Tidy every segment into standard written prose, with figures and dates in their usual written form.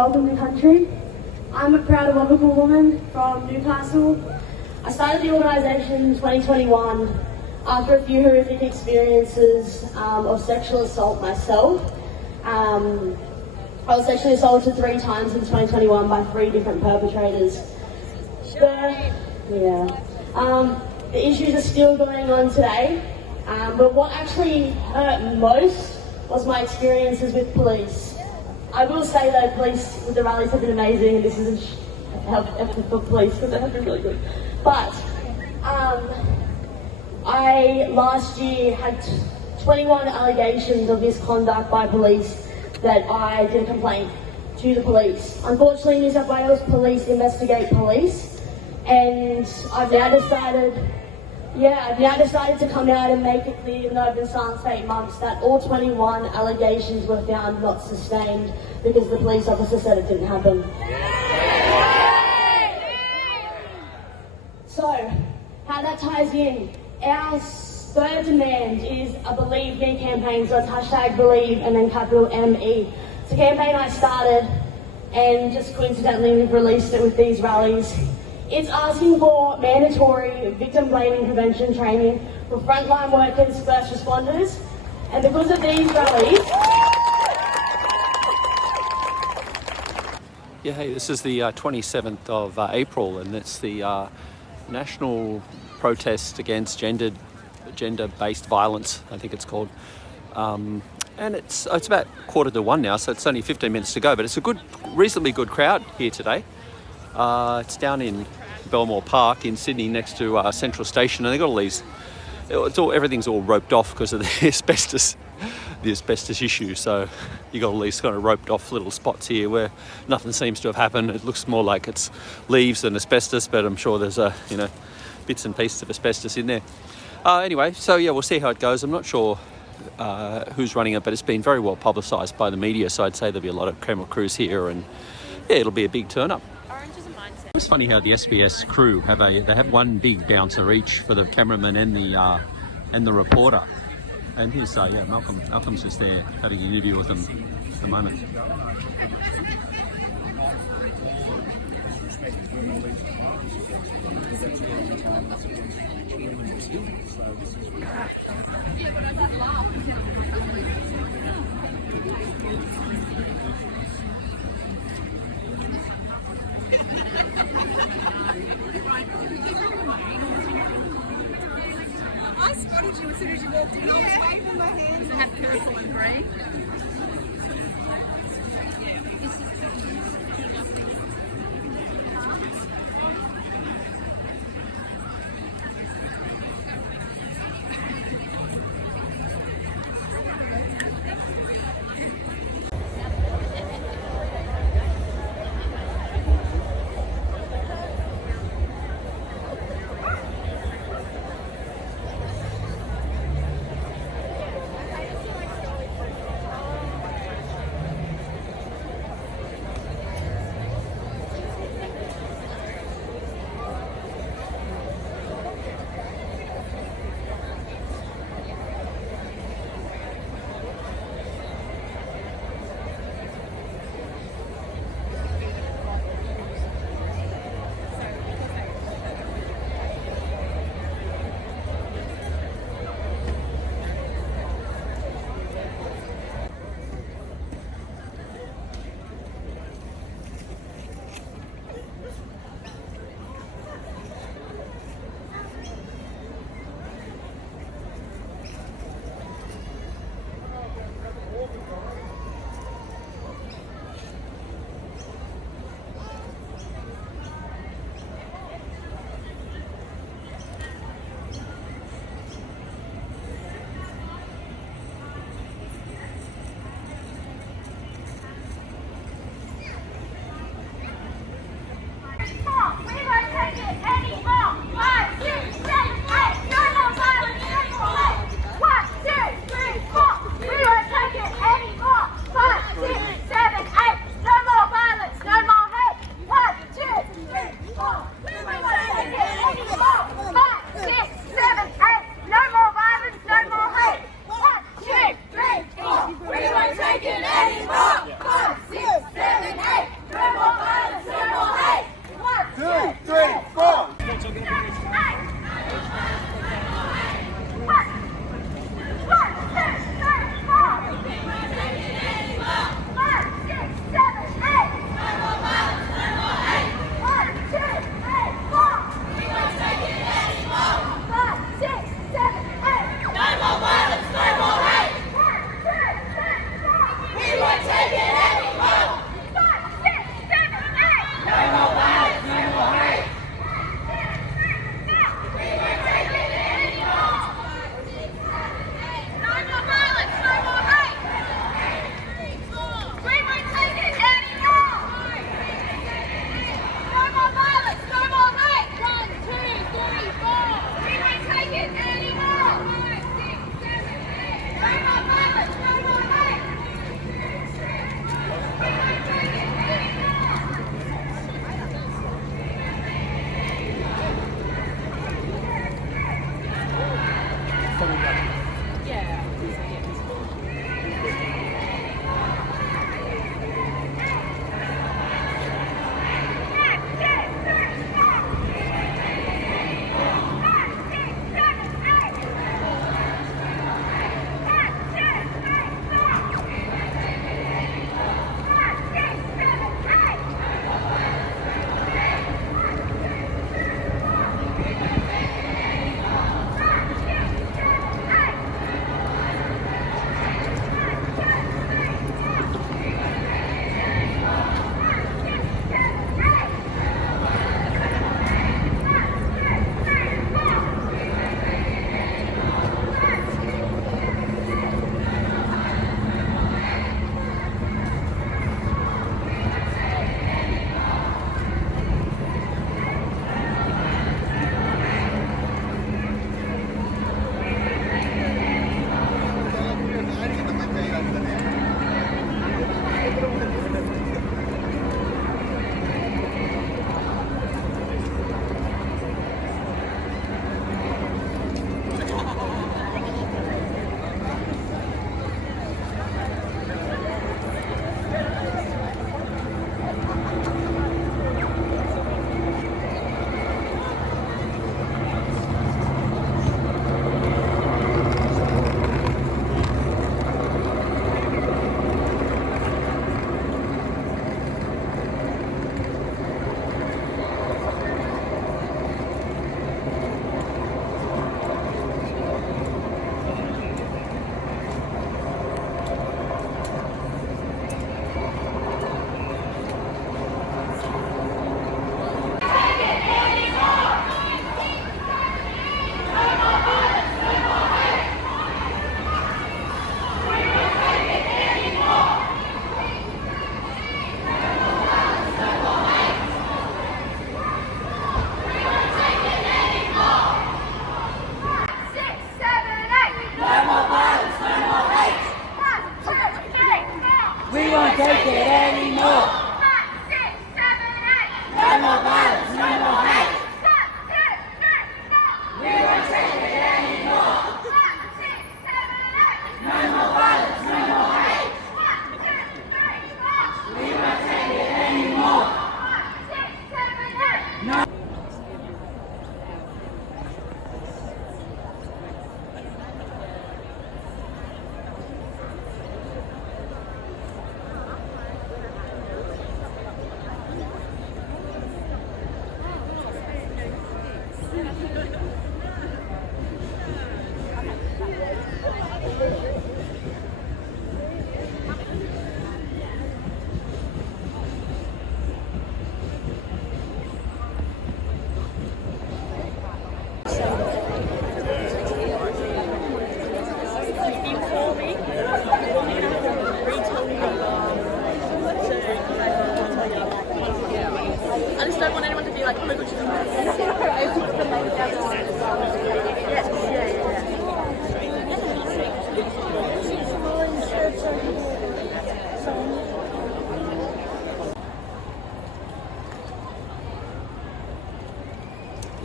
Weldon country. I'm a proud Aboriginal woman from Newcastle. I started the organisation in 2021 after a few horrific experiences of sexual assault myself. I was sexually assaulted 3 times in 2021 by 3 different perpetrators. The issues are still going on today, but what actually hurt most was my experiences with police. I will say that police with the rallies have been amazing, and this isn't effort for police because they have been really good. But I last year had 21 allegations of misconduct by police that I did a complaint to the police. Unfortunately, New South Wales police investigate police, and I've now decided to come out and make it clear, even though I've been silent for 8 months, that all 21 allegations were found not sustained because the police officer said it didn't happen. So, how that ties in, our third demand is a Believe Me campaign, so it's hashtag Believe and then capital ME. It's a campaign I started, and just coincidentally we've released it with these rallies. It's asking for mandatory victim blaming prevention training for frontline workers, first responders, and because of these rallies... Yeah, hey, this is the 27th of April, and it's the national protest against gender-based violence, I think it's called. And it's about 1:45 now, so it's only 15 minutes to go, but it's a reasonably good crowd here today. It's down in Belmore Park in Sydney next to Central Station, and they've got all these, everything's all roped off because of the asbestos issue. So you got all these kind of roped off little spots here where nothing seems to have happened. It looks more like it's leaves than asbestos, but I'm sure there's bits and pieces of asbestos in there. Anyway, so yeah, we'll see how it goes. I'm not sure who's running it, but it's been very well publicised by the media, so I'd say there'll be a lot of camera crews here, and yeah, it'll be a big turn up. It's funny how the SBS crew they have one big bouncer each for the cameraman and the reporter. And here's Malcolm's just there having an interview with them at the moment. I spotted you as soon as you walked in. I was waving my hands. It had purple and green.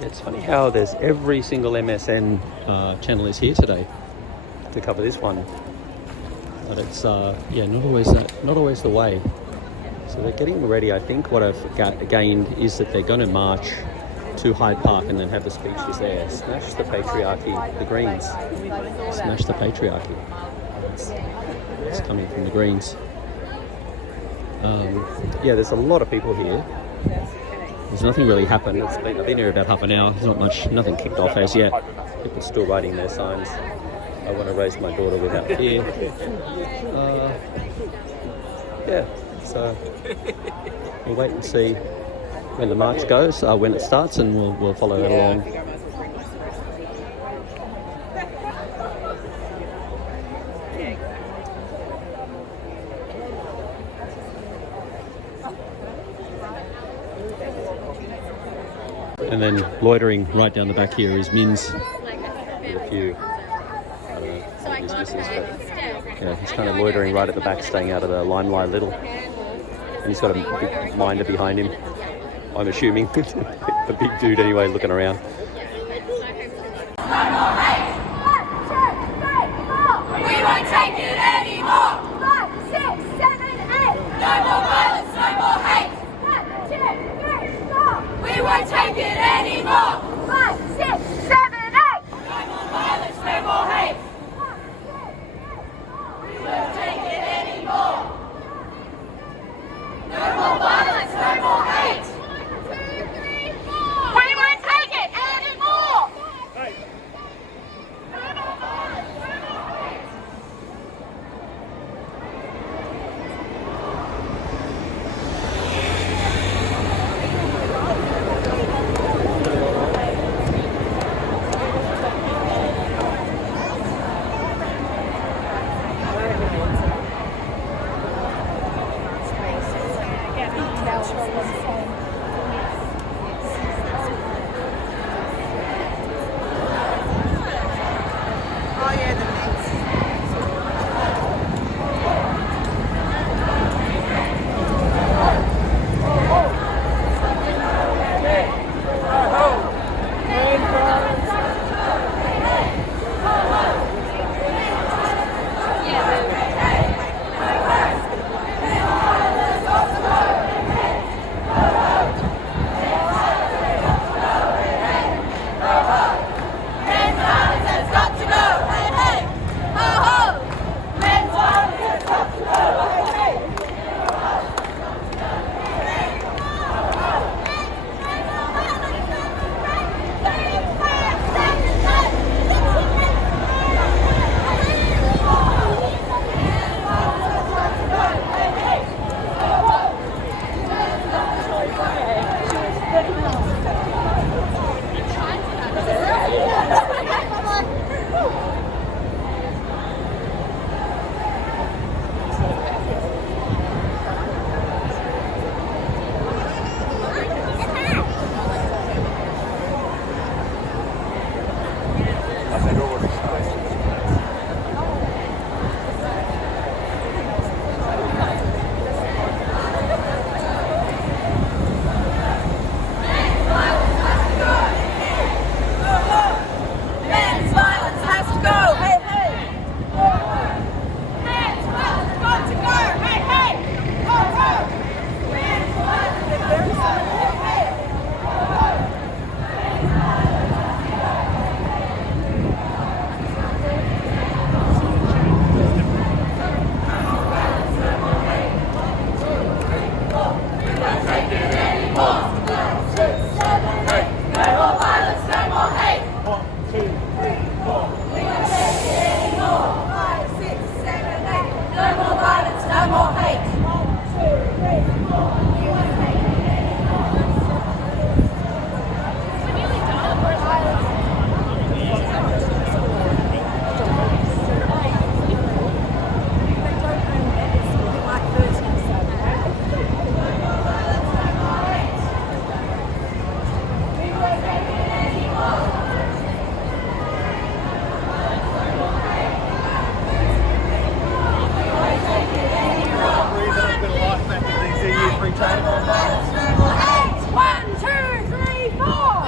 It's funny how there's every single MSN channel is here today to cover this one, but it's not always the way. So they're getting ready. I think what I've gained is that they're going to march to Hyde Park and then have the speeches there. Smash the patriarchy, the Greens. Smash the patriarchy. It's coming from the Greens. There's a lot of people here. There's nothing really happened. I've been here about half an hour. There's nothing kicked off as yet. People still writing their signs. I want to raise my daughter without fear. So we'll wait and see when the march goes, when it starts, and we'll follow that along. And then loitering right down the back here is Min's. With a few, I don't know what his business, but yeah, he's kind of loitering right at the back, staying out of the limelight a little. And he's got a big minder behind him, I'm assuming. A big dude anyway, looking around. We won't take it anymore. 5, 6, 7, 8. No more violence, no more hate. 1, 2, 3, 4. We won't take it anymore. 5, 6, 7, 8. No more violence, no more hate. 1, 2, 3, 4. We won't take it anymore. No more violence, no more hate. 1, 2, 3, 4. We won't take it anymore. No more violence, no more hate.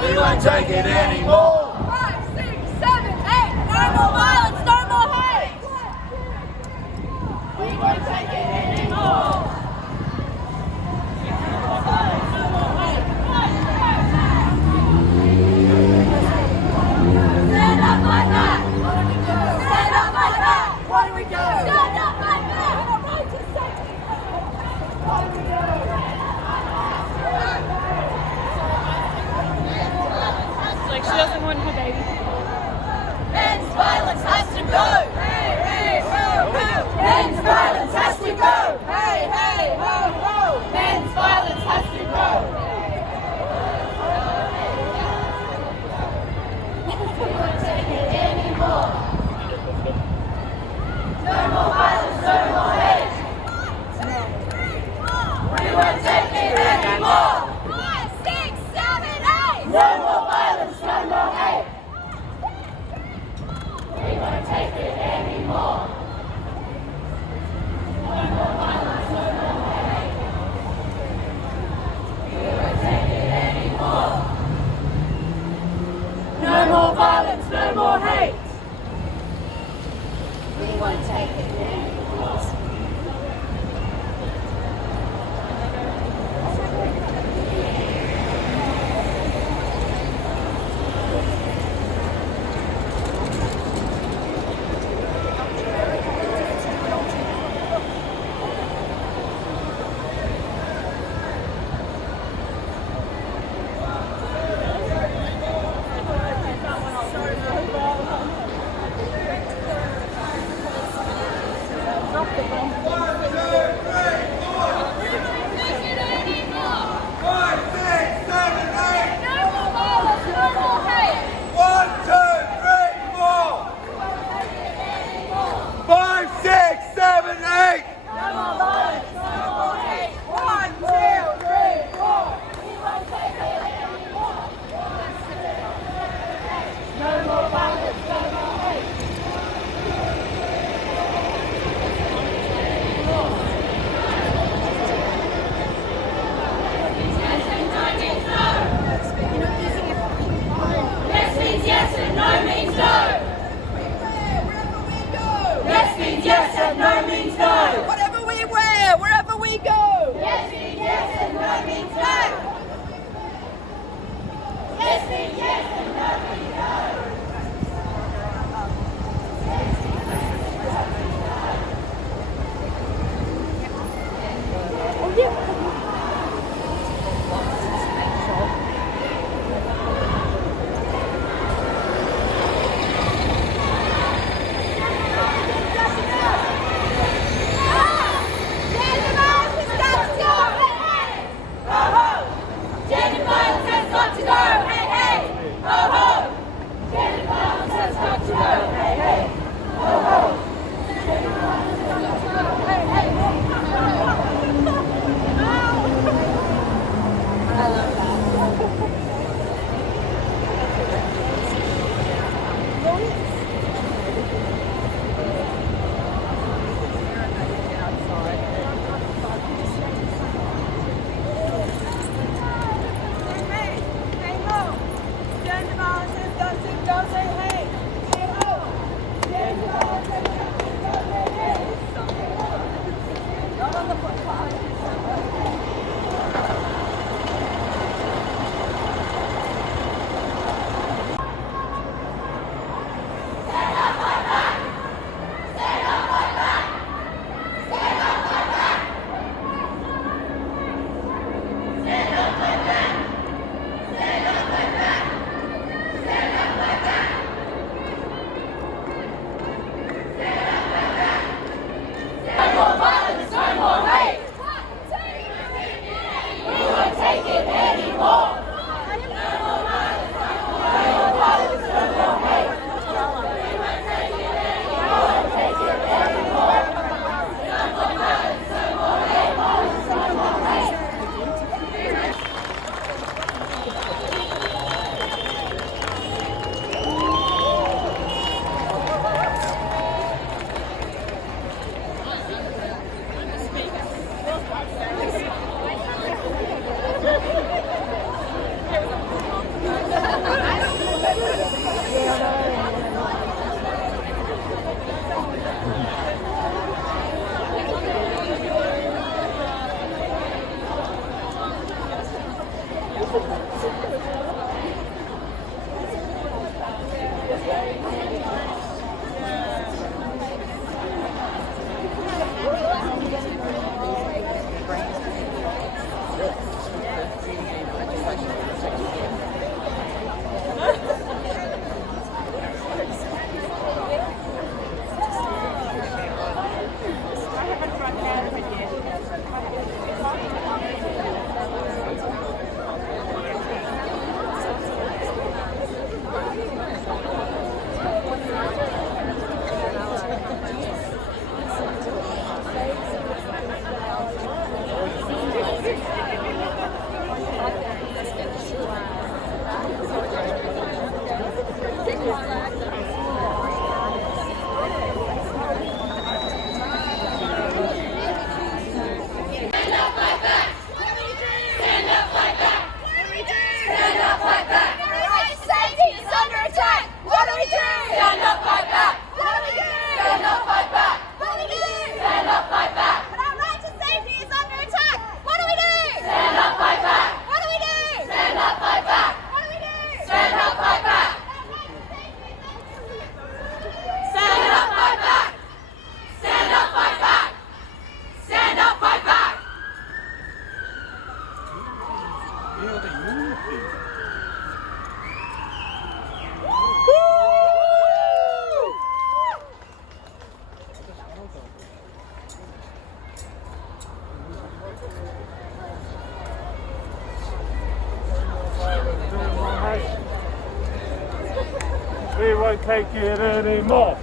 We won't take it anymore. 5, 6, 7, 8. No more violence, no more hate. We won't take it anymore. Stand up like that. What do we do? Stand up like that. What do we do? Stand up like that. We don't need to say what do we do? Like she doesn't want her baby. Men's violence has to go. Men's violence has to go. We won't take it anymore.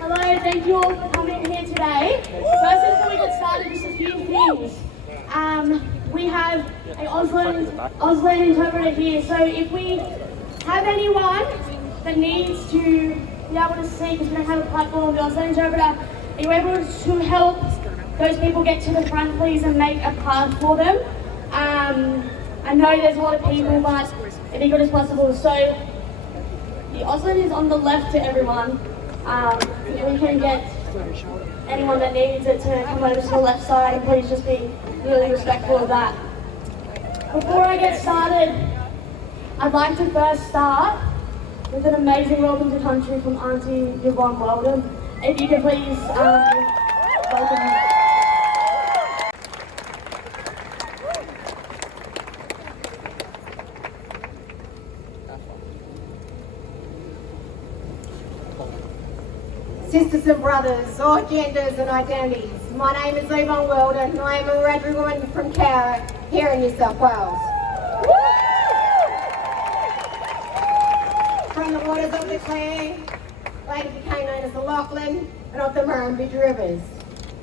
Hello, thank you all for coming here today. First, before we get started, just a few things. We have an Auslan interpreter here, so if we have anyone that needs to be able to speak, because we don't have a platform, the Auslan interpreter, are you able to help those people get to the front, please, and make a path for them? I know there's a lot of people, but it'd be good as possible. So the Auslan is on the left to everyone. If we can get anyone that needs it to come over to the left side, and please just be really respectful of that. Before I get started, I'd like to first start with an amazing welcome to country from Aunty Yvonne Weldon. If you could please welcome her. Sisters and brothers, all genders and identities. My name is Yvonne Weldon and I am a Wiradjuri woman from Cowra, here in New South Wales. From the waters of the Clare, later became known as the Lachlan, and of the Murrumbidgee Rivers.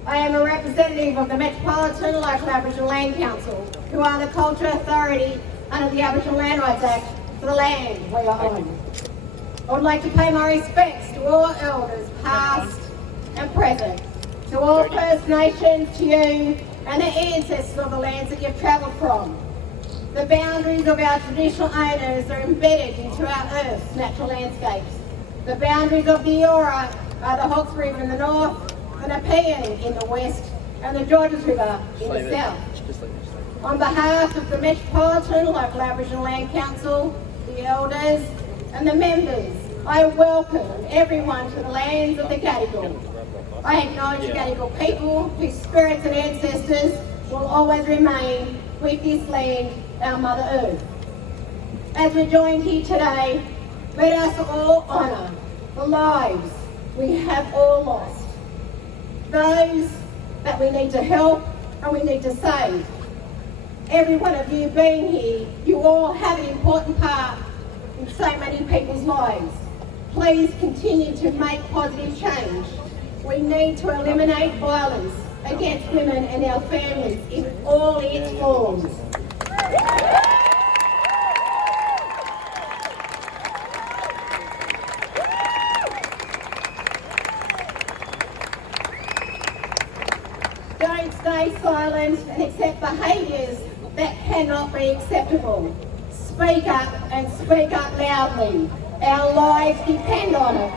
I am a representative of the Metropolitan Local Aboriginal Land Council, who are the culture authority under the Aboriginal Land Rights Act for the land we are on. I would like to pay my respects to all elders, past and present, to all First Nations, to you, and the ancestors of the lands that you've travelled from. The boundaries of our traditional owners are embedded into our Earth's natural landscapes. The boundaries of the Eora are the Hawkes River in the north, the Nepean in the west, and the Georges River in the south. On behalf of the Metropolitan Local Aboriginal Land Council, the elders and the members, I welcome everyone to the lands of the Gadigal. I acknowledge the Gadigal people whose spirits and ancestors will always remain with this land, our Mother Earth. As we're joined here today, let us all honour the lives we have all lost, those that we need to help and we need to save. Every one of you being here, you all have an important part in so many people's lives. Please continue to make positive change. We need to eliminate violence against women and our families in all its forms. Don't stay silent and accept behaviours that cannot be acceptable. Speak up and speak up loudly. Our lives depend on it.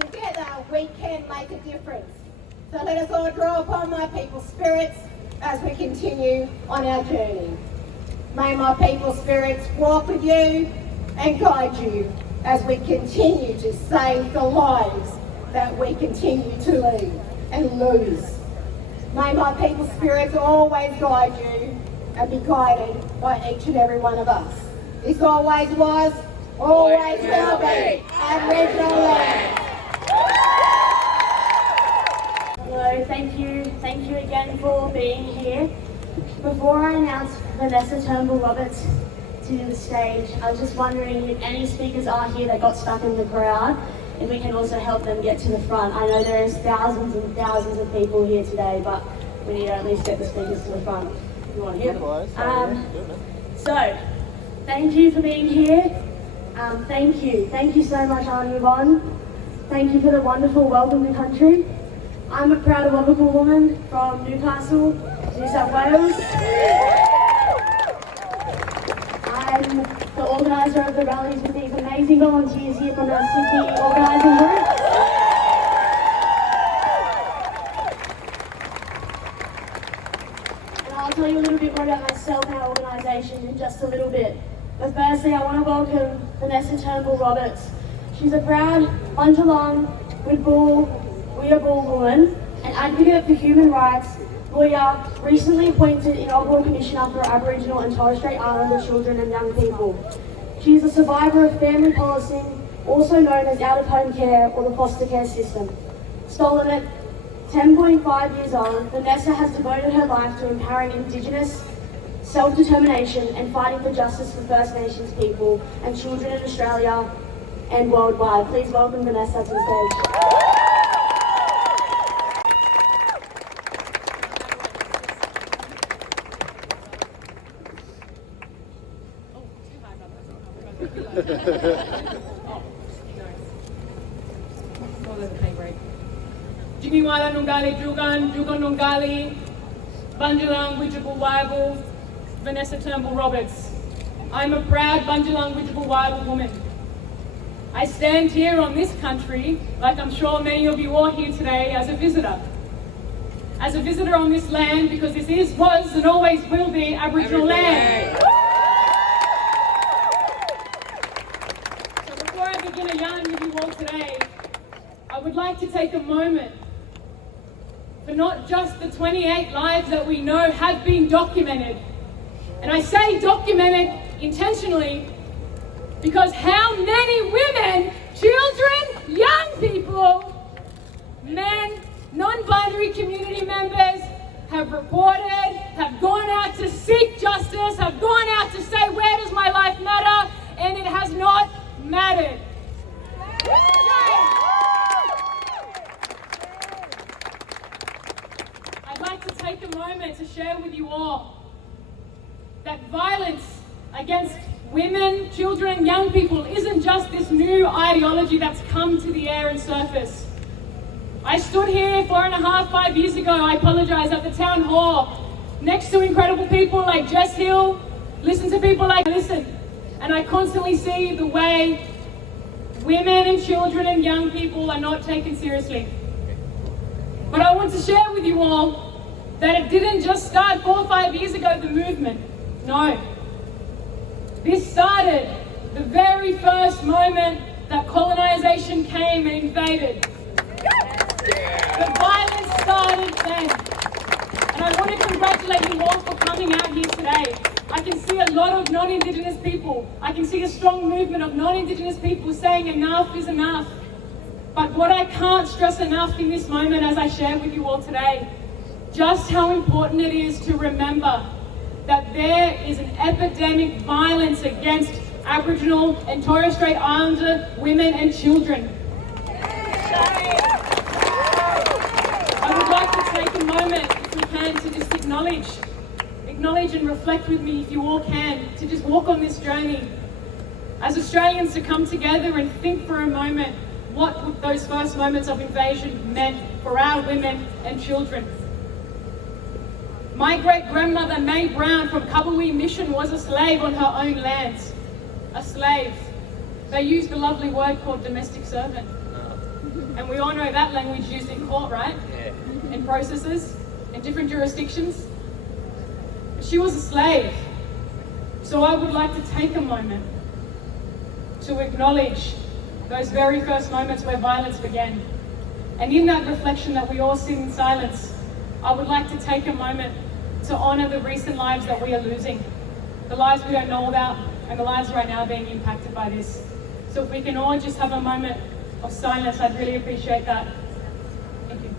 Together we can make a difference. So let us all draw upon my people's spirits as we continue on our journey. May my people's spirits walk with you and guide you as we continue to save the lives that we continue to lead and lose. May my people's spirits always guide you and be guided by each and every one of us. This always was, always will be Aboriginal land. Hello, thank you again for being here. Before I announce Vanessa Turnbull-Roberts to the stage, I was just wondering if any speakers are here that got stuck in the crowd, and we can also help them get to the front. I know there's thousands and thousands of people here today, but we need to at least get the speakers to the front. If you want to hear. So, thank you for being here. Thank you so much, Aunty Yvonne. Thank you for the wonderful welcome to country. I'm a proud Aboriginal woman from Newcastle, New South Wales. I'm the organiser of the rallies with these amazing volunteers here from our city organising group. And I'll tell you a little bit more about myself and our organisation in just a little bit. But firstly, I want to welcome Vanessa Turnbull-Roberts. She's a proud Bunjalung, Weeaboo woman, an advocate for human rights, lawyer, recently appointed inaugural Commissioner for Aboriginal and Torres Strait Islander children and young people. She is a survivor of family policing, also known as out-of-home care or the foster care system. Stolen at 10.5 years old, Vanessa has devoted her life to empowering Indigenous self-determination and fighting for justice for First Nations people and children in Australia and worldwide. Please welcome Vanessa to the stage. Jimmy Wala Nungali Jugan, Jugan Nungali, Bunjalung Widjabul Waibu, Vanessa Turnbull-Roberts. I'm a proud Bunjalung Widjabul Waibu woman. I stand here on this country, like I'm sure many of you are here today, as a visitor. As a visitor on this land, because this is, was, and always will be Aboriginal land. So before I begin a yarn with you all today, I would like to take a moment for not just the 28 lives that we know have been documented. And I say documented intentionally because how many women, children, young people, men, non-binary community members have reported, have gone out to seek justice, have gone out to say, where does my life matter? And it has not mattered. I'd like to take a moment to share with you all that violence against women, children, young people isn't just this this new ideology that's come to the air and surface. I stood here 4.5, 5 years ago, I apologize, at the town hall, next to incredible people like Jess Hill, listen to people like listen, and I constantly see the way women and children and young people are not taken seriously. But I want to share with you all that it didn't just start 4 or 5 years ago, the movement. No. This started the very first moment that colonization came and invaded. The violence started then. And I want to congratulate you all for coming out here today. I can see a lot of non-Indigenous people. I can see a strong movement of non-Indigenous people saying enough is enough. But what I can't stress enough in this moment as I share with you all today, just how important it is to remember that there is an epidemic violence against Aboriginal and Torres Strait Islander women and children. I would like to take a moment, if we can, to just acknowledge and reflect with me, if you all can, to just walk on this journey. As Australians, to come together and think for a moment what those first moments of invasion meant for our women and children. My great-grandmother, May Brown from Kabawee Mission, was a slave on her own lands. A slave. They used a lovely word called domestic servant. And we all know that language used in court, right? Yeah. In processes, in different jurisdictions. She was a slave. So I would like to take a moment to acknowledge those very first moments where violence began. And in that reflection that we all sit in silence, I would like to take a moment to honour the recent lives that we are losing. The lives we don't know about, and the lives right now being impacted by this. So if we can all just have a moment of silence, I'd really appreciate that. Thank you.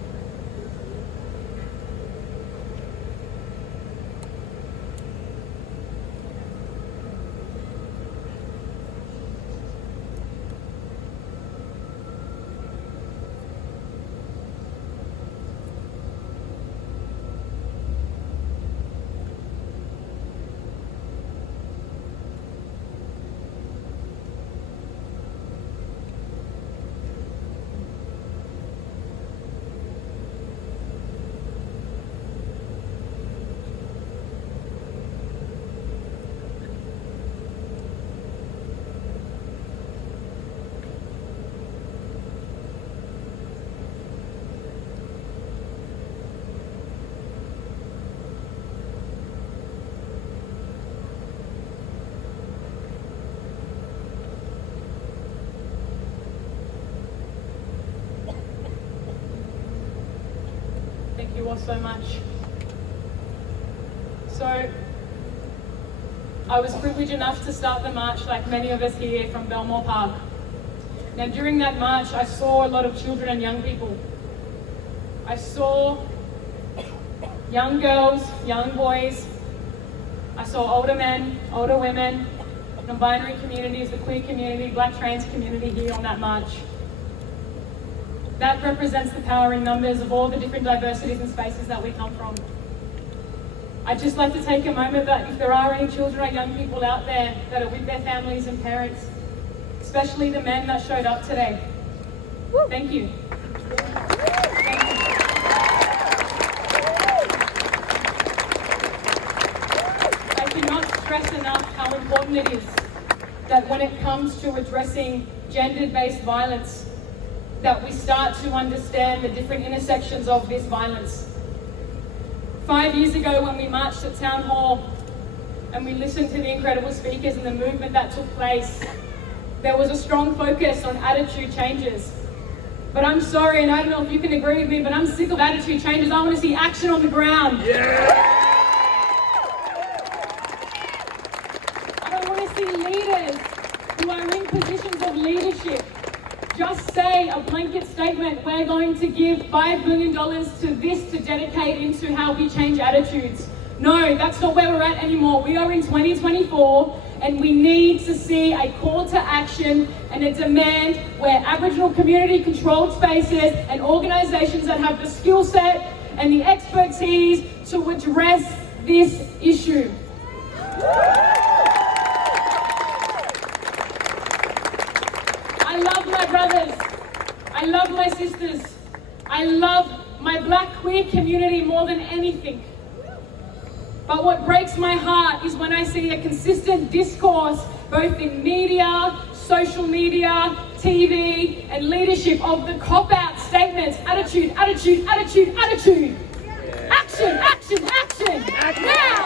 Thank you all so much. So, I was privileged enough to start the march, like many of us here, from Belmore Park. Now, during that march, I saw a lot of children and young people. I saw young girls, young boys. I saw older men, older women, non-binary communities, the queer community, black trans community here on that march. That represents the power in numbers of all the different diversities and spaces that we come from. I'd just like to take a moment that if there are any children or young people out there that are with their families and parents, especially the men that showed up today, thank you. Thank you. I cannot stress enough how important it is that when it comes to addressing gender-based violence, that we start to understand the different intersections of this violence. 5 years ago when we marched at Town Hall and we listened to the incredible speakers and the movement that took place, there was a strong focus on attitude changes. But I'm sorry, and I don't know if you can agree with me, but I'm sick of attitude changes. I want to see action on the ground. Yeah! I don't want to see leaders who are in positions of leadership just say a blanket statement, we're going to give $5 billion to this to dedicate into how we change attitudes. No, that's not where we're at anymore. We are in 2024 and we need to see a call to action and a demand where Aboriginal community controlled spaces and organisations that have the skill set and the expertise to address this issue. my brothers. I love my sisters. I love my black queer community more than anything. But what breaks my heart is when I see a consistent discourse, both in media, social media, TV, and leadership of the cop-out statements, attitude, attitude, attitude, attitude. Action, action, action, now!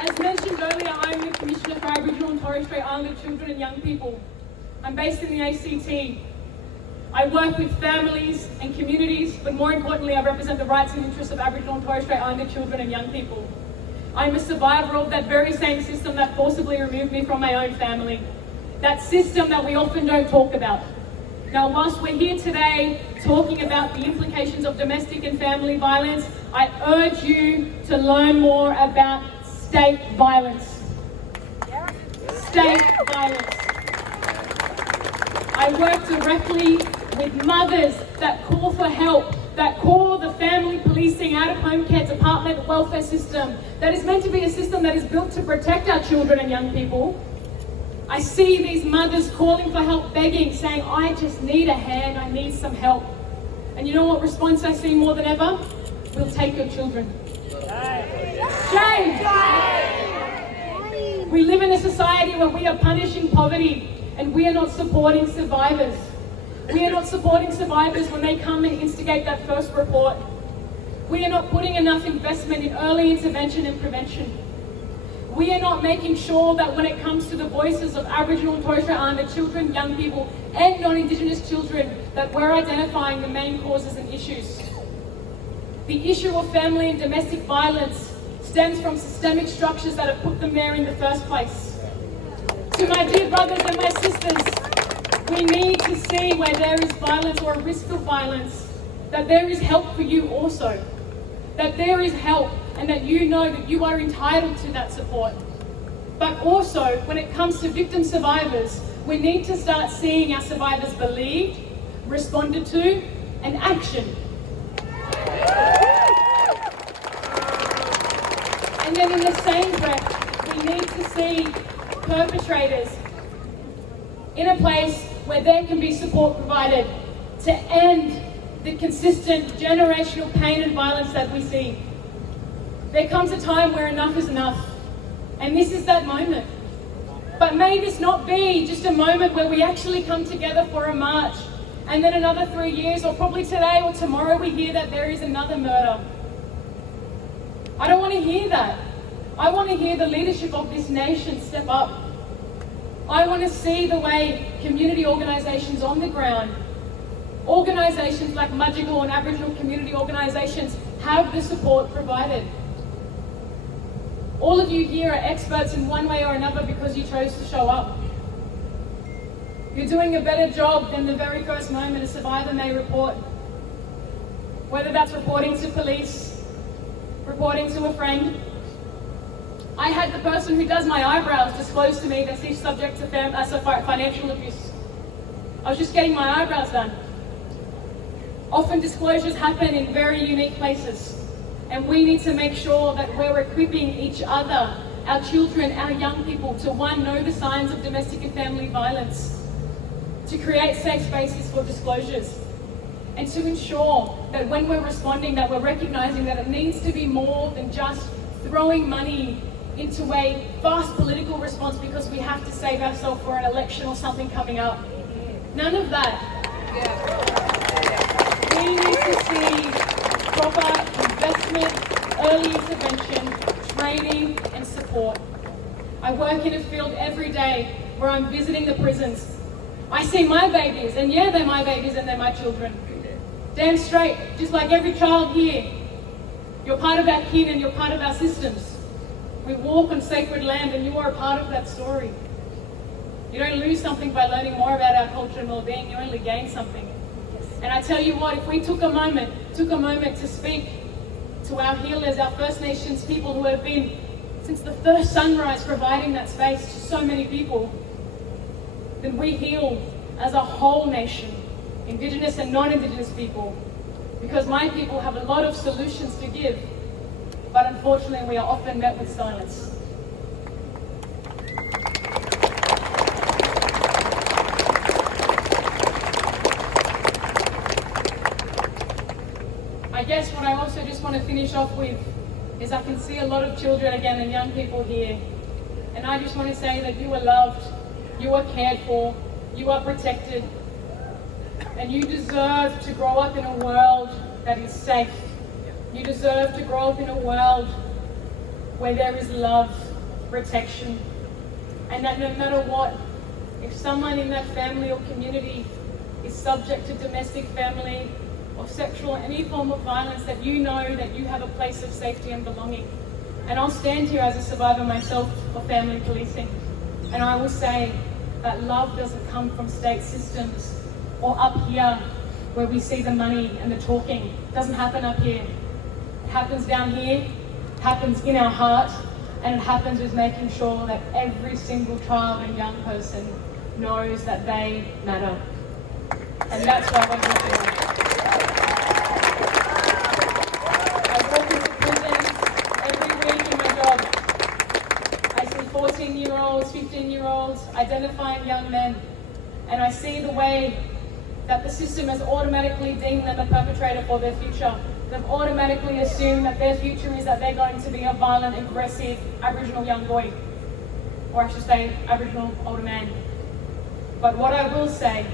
As mentioned earlier, I'm the Commissioner for Aboriginal and Torres Strait Islander Children and Young People. I'm based in the ACT. I work with families and communities, but more importantly, I represent the rights and interests of Aboriginal and Torres Strait Islander children and young people. I'm a survivor of that very same system that forcibly removed me from my own family. That system that we often don't talk about. Now, whilst we're here today talking about the implications of domestic and family violence, I urge you to learn more about state violence. State violence. I work directly with mothers that call for help, that call the family policing out of home care department welfare system that is meant to be a system that is built to protect our children and young people. I see these mothers calling for help, begging, saying, I just need a hand, I need some help. And you know what response I see more than ever? We'll take your children. Shame! We live in a society where we are punishing poverty and we are not supporting survivors. We are not supporting survivors when they come and instigate that first report. We are not putting enough investment in early intervention and prevention. We are not making sure that when it comes to the voices of Aboriginal and Torres Strait Islander children, young people, and non-Indigenous children, that we're identifying the main causes and issues. The issue of family and domestic violence stems from systemic structures that have put them there in the first place. To my dear brothers and my sisters, we need to see where there is violence or a risk of violence, that there is help for you also. That there is help and that you know that you are entitled to that support. But also, when it comes to victim survivors, we need to start seeing our survivors believed, responded to, and actioned. And then in the same breath, we need to see perpetrators in a place where there can be support provided to end the consistent generational pain and violence that we see. There comes a time where enough is enough, and this is that moment. But may this not be just a moment where we actually come together for a march, and then another 3 years, or probably today or tomorrow, we hear that there is another murder. I don't want to hear that. I want to hear the leadership of this nation step up. I want to see the way community organisations on the ground, organisations like Madjigal and Aboriginal community organisations, have the support provided. All of you here are experts in one way or another because you chose to show up. You're doing a better job than the very first moment a survivor may report. Whether that's reporting to police, reporting to a friend. I had the person who does my eyebrows disclose to me that she's subject to financial abuse. I was just getting my eyebrows done. Often disclosures happen in very unique places, and we need to make sure that we're equipping each other, our children, our young people, to one, know the signs of domestic and family violence, to create safe spaces for disclosures, and to ensure that when we're responding, that we're recognising that it needs to be more than just throwing money into a fast political response because we have to save ourselves for an election or something coming up. None of that. We need to see proper investment, early intervention, training and support. I work in a field every day where I'm visiting the prisons. I see my babies, and yeah, they're my babies and they're my children. Damn straight, just like every child here. You're part of our kin and you're part of our systems. We walk on sacred land and you are a part of that story. You don't lose something by learning more about our culture and well-being, you only gain something. And I tell you what, if we took a moment to speak to our healers, our First Nations people who have been, since the first sunrise, providing that space to so many people, then we heal as a whole nation, Indigenous and non-Indigenous people, because my people have a lot of solutions to give, but unfortunately we are often met with silence. want to finish off with is I can see a lot of children again and young people here. And I just want to say that you are loved, you are cared for, you are protected. And you deserve to grow up in a world that is safe. You deserve to grow up in a world where there is love, protection, and that no matter what, if someone in that family or community is subject to domestic, family, or sexual or any form of violence, that you know that you have a place of safety and belonging. And I'll stand here as a survivor myself of family policing, and I will say that love doesn't come from state systems or up here where we see the money and the talking. It doesn't happen up here. It happens down here, happens in our heart, and it happens with making sure that every single child and young person knows that they matter. And that's why we're here. I walk into prison every week in my job. I see 14-year-olds, 15-year-olds identifying young men, and I see the way that the system has automatically deemed them a perpetrator for their future. They've automatically assumed that their future is that they're going to be a violent, aggressive Aboriginal young boy, or I should say Aboriginal older man. But what I will say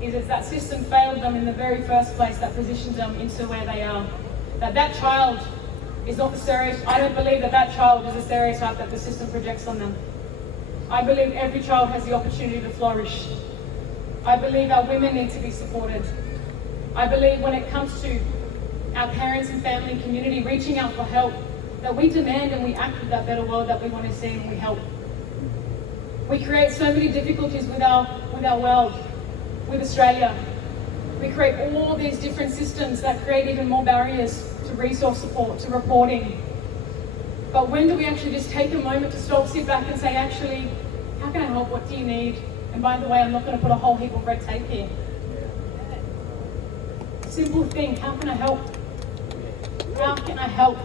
is that system failed them in the very first place that positioned them into where they are. That child is not the stereotype. I don't believe that child is a stereotype that the system projects on them. I believe every child has the opportunity to flourish. I believe our women need to be supported. I believe when it comes to our parents and family and community reaching out for help, that we demand and we act with that better world that we want to see and we help. We create so many difficulties with our world, with Australia. We create all these different systems that create even more barriers to resource support, to reporting. But when do we actually just take a moment to stop, sit back and say, actually, how can I help? What do you need? And by the way, I'm not going to put a whole heap of red tape here. Simple thing, how can I help? How can I help?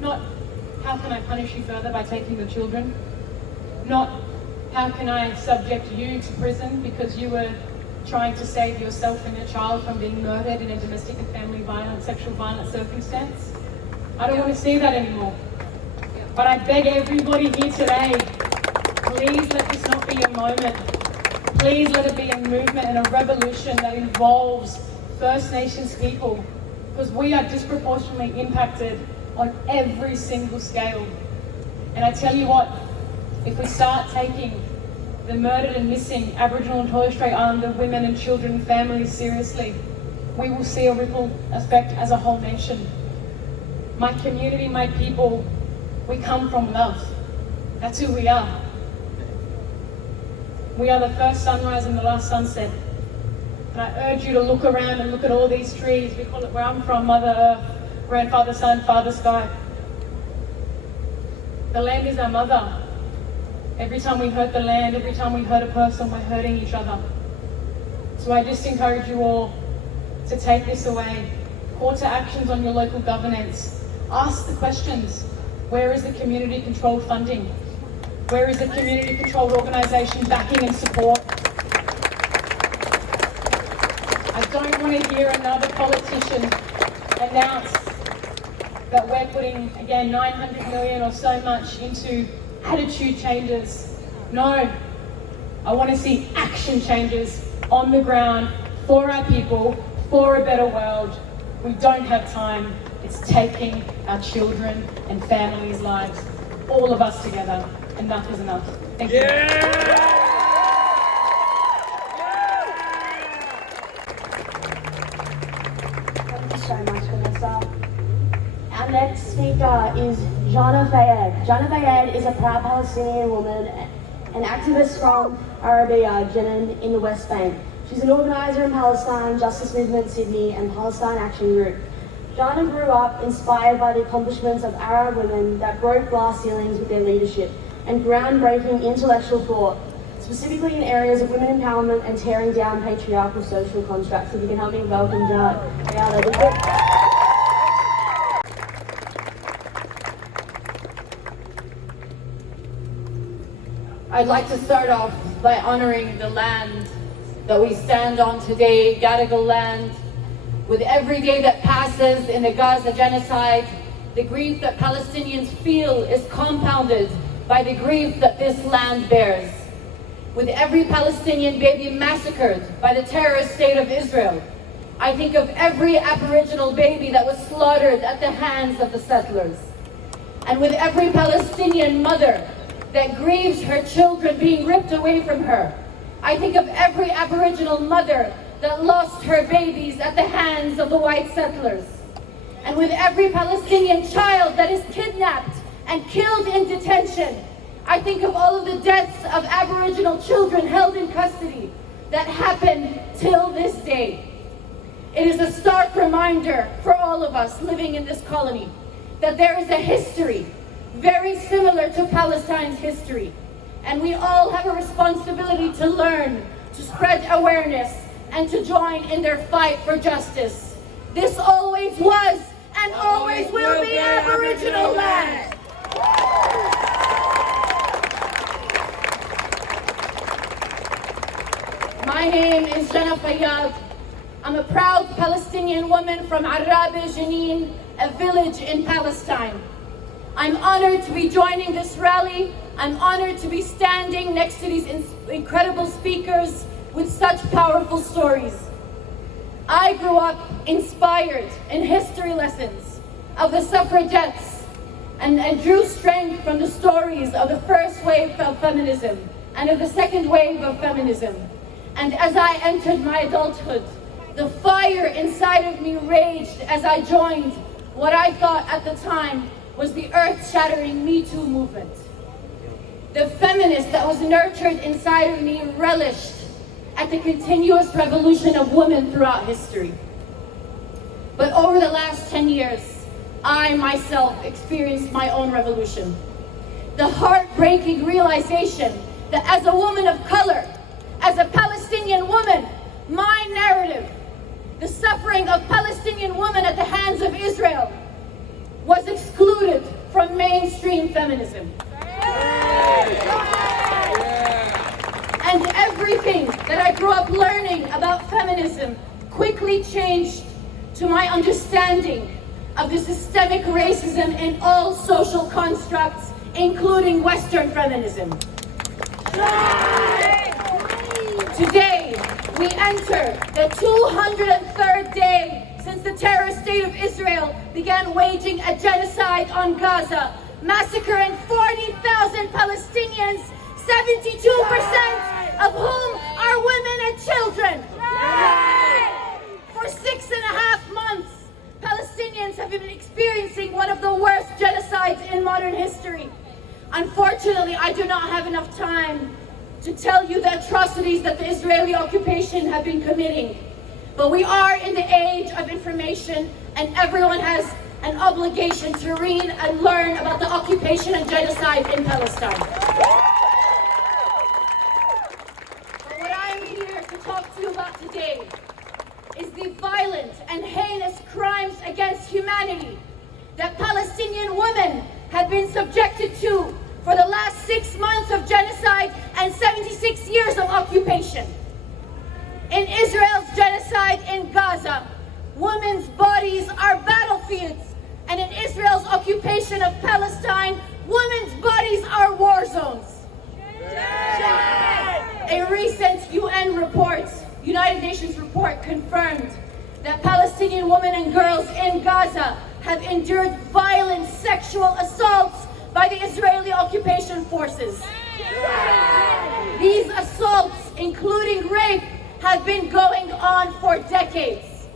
Not how can I punish you further by taking the children? Not how can I subject you to prison because you were trying to save yourself and your child from being murdered in a domestic and family violence, sexual violence circumstance? I don't want to see that anymore. But I beg everybody here today, please let this not be a moment. Please let it be a movement and a revolution that involves First Nations people, because we are disproportionately impacted on every single scale. And I tell you what, if we start taking the murdered and missing Aboriginal and Torres Strait Islander women and children and families seriously, we will see a ripple effect as a whole nation. My community, my people, we come from love. That's who we are. We are the first sunrise and the last sunset. And I urge you to look around and look at all these trees. We call it where I'm from, Mother Earth, Grandfather Sun, Father Sky. The land is our mother. Every time we hurt the land, every time we hurt a person, we're hurting each other. So I just encourage you all to take this away. Call to actions on your local governance. Ask the questions. Where is the community controlled funding? Where is the community controlled organisation backing and support? I don't want to hear another politician announce that we're putting, again, 900 million or so much into attitude changes. No, I want to see action changes on the ground for our people, for a better world. We don't have time. It's taking our children and families' lives, all of us together. Enough is enough. Thank you. Thank you so much, Vanessa. Our next speaker is Jana Fayyad. Jana Fayyad is a proud Palestinian woman, an activist from Arabia, Jana in the West Bank. She's an organiser in Palestine, Justice Movement Sydney, and Palestine Action Group. Jana grew up inspired by the accomplishments of Arab women that broke glass ceilings with their leadership and groundbreaking intellectual thought, specifically in areas of women empowerment and tearing down patriarchal social constructs. If you can help me welcome Jana. I'd like to start off by honouring the land that we stand on today, Gadigal land, With every day that passes in the Gaza genocide, the grief that Palestinians feel is compounded by the grief that this land bears. With every Palestinian baby massacred by the terrorist state of Israel, I think of every Aboriginal baby that was slaughtered at the hands of the settlers. And with every Palestinian mother that grieves her children being ripped away from her, I think of every Aboriginal mother that lost her babies at the hands of the white settlers. And with every Palestinian child that is kidnapped and killed in detention, I think of all of the deaths of Aboriginal children held in custody that happen till this day. It is a stark reminder for all of us living in this colony that there is a history very similar to Palestine's history, and we all have a responsibility to learn, to spread awareness, and to join in their fight for justice. This always was and always will be Aboriginal land. My name is Jana Fayyad. I'm a proud Palestinian woman from Arabe, Jenin, a village in Palestine. I'm honored to be joining this rally. I'm honored to be standing next to these incredible speakers with such powerful stories. I grew up inspired in history lessons of the suffragettes and drew strength from the stories of the first wave of feminism and of the second wave of feminism. And as I entered my adulthood, the fire inside of me raged as I joined what I thought at the time was the earth-shattering Me Too movement. The feminist that was nurtured inside of me relished at the continuous revolution of women throughout history. But over the last 10 years, I myself experienced my own revolution. The heartbreaking realization that as a woman of color, as a Palestinian woman, my narrative, the suffering of Palestinian women at the hands of Israel, was excluded from mainstream feminism. And everything that I grew up learning about feminism quickly changed to my understanding of the systemic racism in all social constructs, including Western feminism. Today, we enter the 203rd day since the terrorist state of Israel began waging a genocide on Gaza, massacring 40,000 Palestinians, 72% of whom are women and children. For 6.5 months, Palestinians have been experiencing one of the worst genocides in modern history. Unfortunately, I do not have enough time to tell you the atrocities that the Israeli occupation have been committing. But we are in the age of information, and everyone has an obligation to read and learn about the occupation and genocide in Palestine. But what I am here to talk to you about today is the violent and heinous crimes against humanity that Palestinian women have been subjected to for the last 6 months of genocide and 76 years of occupation. In Israel's genocide in Gaza, women's bodies are battlefields, and in Israel's occupation of Palestine, women's bodies are war zones. A recent UN report, United Nations report, confirmed that Palestinian women and girls in Gaza have endured violent sexual assaults by the Israeli occupation forces. These assaults, including rape, have been going on for decades.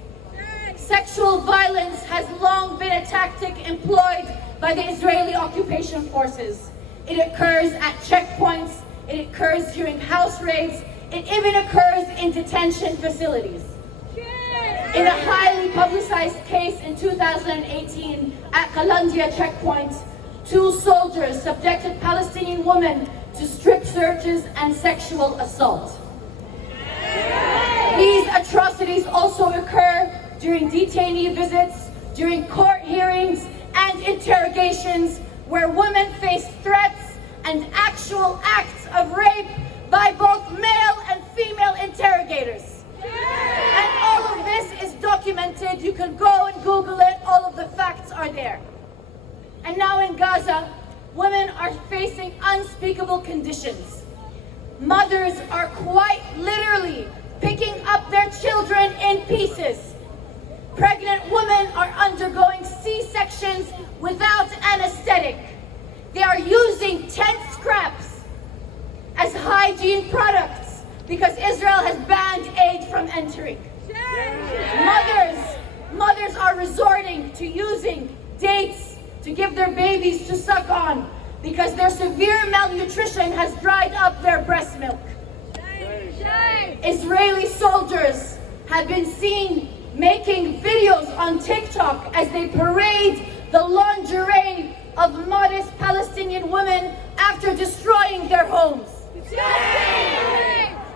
Sexual violence has long been a tactic employed by the Israeli occupation forces. It occurs at checkpoints, it occurs during house raids, it even occurs in detention facilities. In a highly publicized case in 2018 at Kalandia checkpoint, 2 soldiers subjected Palestinian women to strip searches and sexual assault. These atrocities also occur during detainee visits, during court hearings and interrogations, where women face threats and actual acts of rape by both male and female interrogators. And all of this is documented unspeakable conditions. Mothers are quite literally picking up their children in pieces. Pregnant women are undergoing C-sections without anesthetic. They are using tent scraps as hygiene products because Israel has banned aid from entering. Mothers are resorting to using dates to give their babies to suck on because their severe malnutrition has dried up their breast milk. Israeli soldiers have been seen making videos on TikTok as they parade the lingerie of modest Palestinian women after destroying their homes.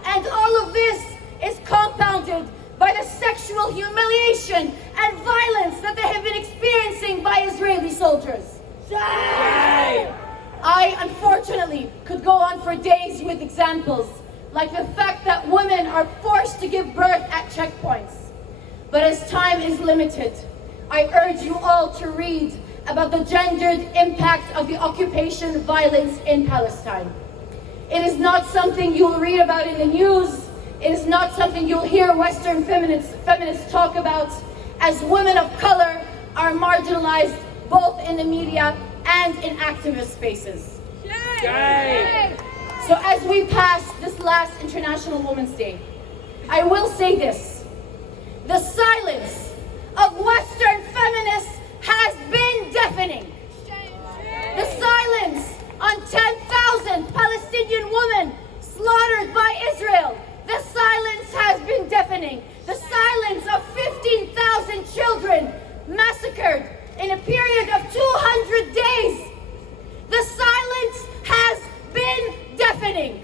And all of this is compounded by the sexual humiliation and violence that they have been experiencing by Israeli soldiers. I, unfortunately, could go on for days with examples, like the fact that women are forced to give birth at checkpoints. But as time is limited, I urge you all to read about the gendered impact of the occupation violence in Palestine. It is not something you'll read about in the news. It is not something you'll hear Western feminists talk about, as women of color are marginalized both in the media and in activist spaces. So as we pass this last International Women's Day, I will say this: the silence of Western feminists has been deafening. The silence on 10,000 Palestinian women slaughtered by Israel, the silence has been deafening. The silence of 15,000 children massacred in a period of 200 days, the silence has been deafening.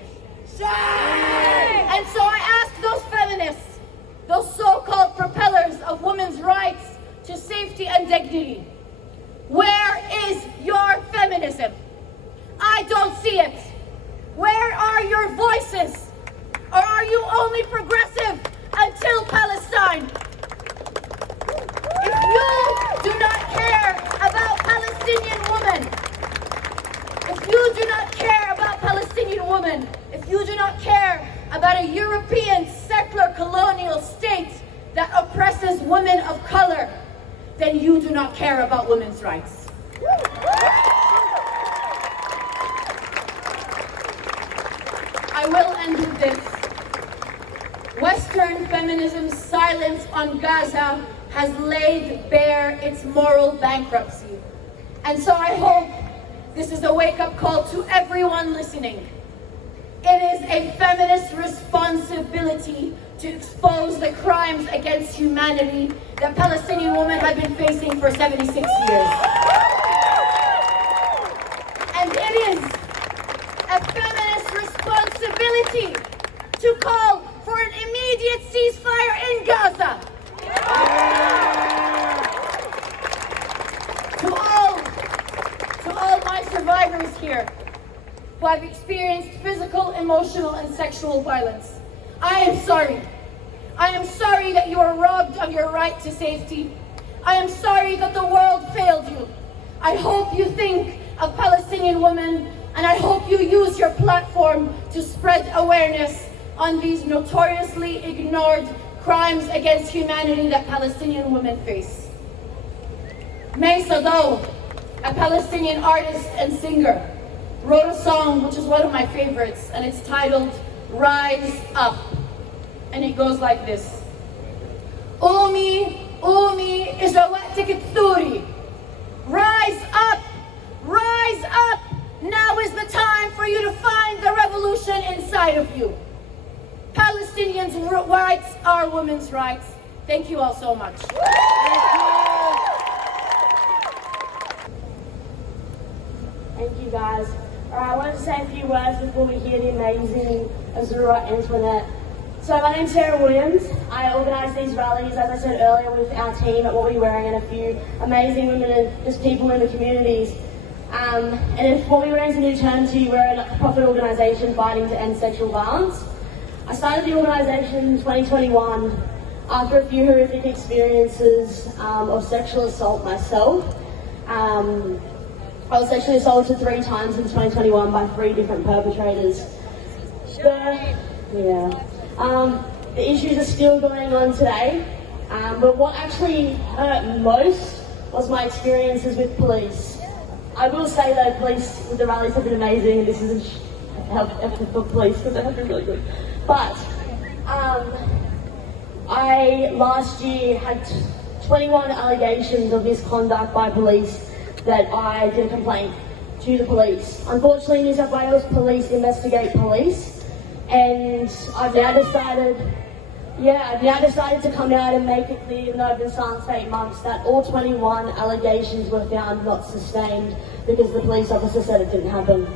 And so I ask those feminists, those so-called propellers of women's rights to safety and dignity, where is your feminism? I don't see it. Where are your voices? Or are you only progressive until Palestine? If you do not care about Palestinian women, if you do not care about Palestinian women, if you do not care about a European secular colonial state that oppresses women of color, then you do not care about women's rights. I will end with this. Western feminism's silence on Gaza has laid bare its moral bankruptcy. And so I hope this is a wake-up call to everyone listening. It is a feminist responsibility to expose the crimes against humanity that Palestinian women have been facing for 76 years. And it is a feminist responsibility to call for an immediate ceasefire in Gaza. To all my survivors here who have experienced physical, emotional, and sexual violence, I am sorry. I am sorry that you are robbed of your right to safety. I am sorry that the world failed you. I hope you think of Palestinian women, and I hope you use your platform to spread awareness on these notoriously ignored crimes against humanity that Palestinian women face. May Sadaw, a Palestinian artist and singer, wrote a song which is one of my favorites, and it's titled Rise Up. And it goes like this. Umi, إجا وقتك تثوري. Rise up, rise up. Now is the time for you to find the revolution inside of you. Palestinians' rights are women's rights. Thank you all so much. Thank you guys. I wanted to say a few words before we hear the amazing Azura Antoinette. So my name's Sarah Williams. I organise these rallies, as I said earlier, with our team at What We're Wearing and a few amazing women and just people in the communities. And if What We're Wearing is a new term to you, we're a not-for-profit organisation fighting to end sexual violence. I started the organisation in 2021 after a few horrific experiences of sexual assault myself. I was sexually assaulted 3 times in 2021 by 3 different perpetrators. The issues are still going on today, but what actually hurt most was my experiences with police. I will say that police with the rallies have been amazing, and this isn't effort for police because they have been really good. But I last year had 21 allegations of misconduct by police that I did a complaint to the police. Unfortunately, New South Wales police investigate police, and I've now decided to come out and make it clear, even though I've been silent for 8 months, that all 21 allegations were found not sustained because the police officer said it didn't happen.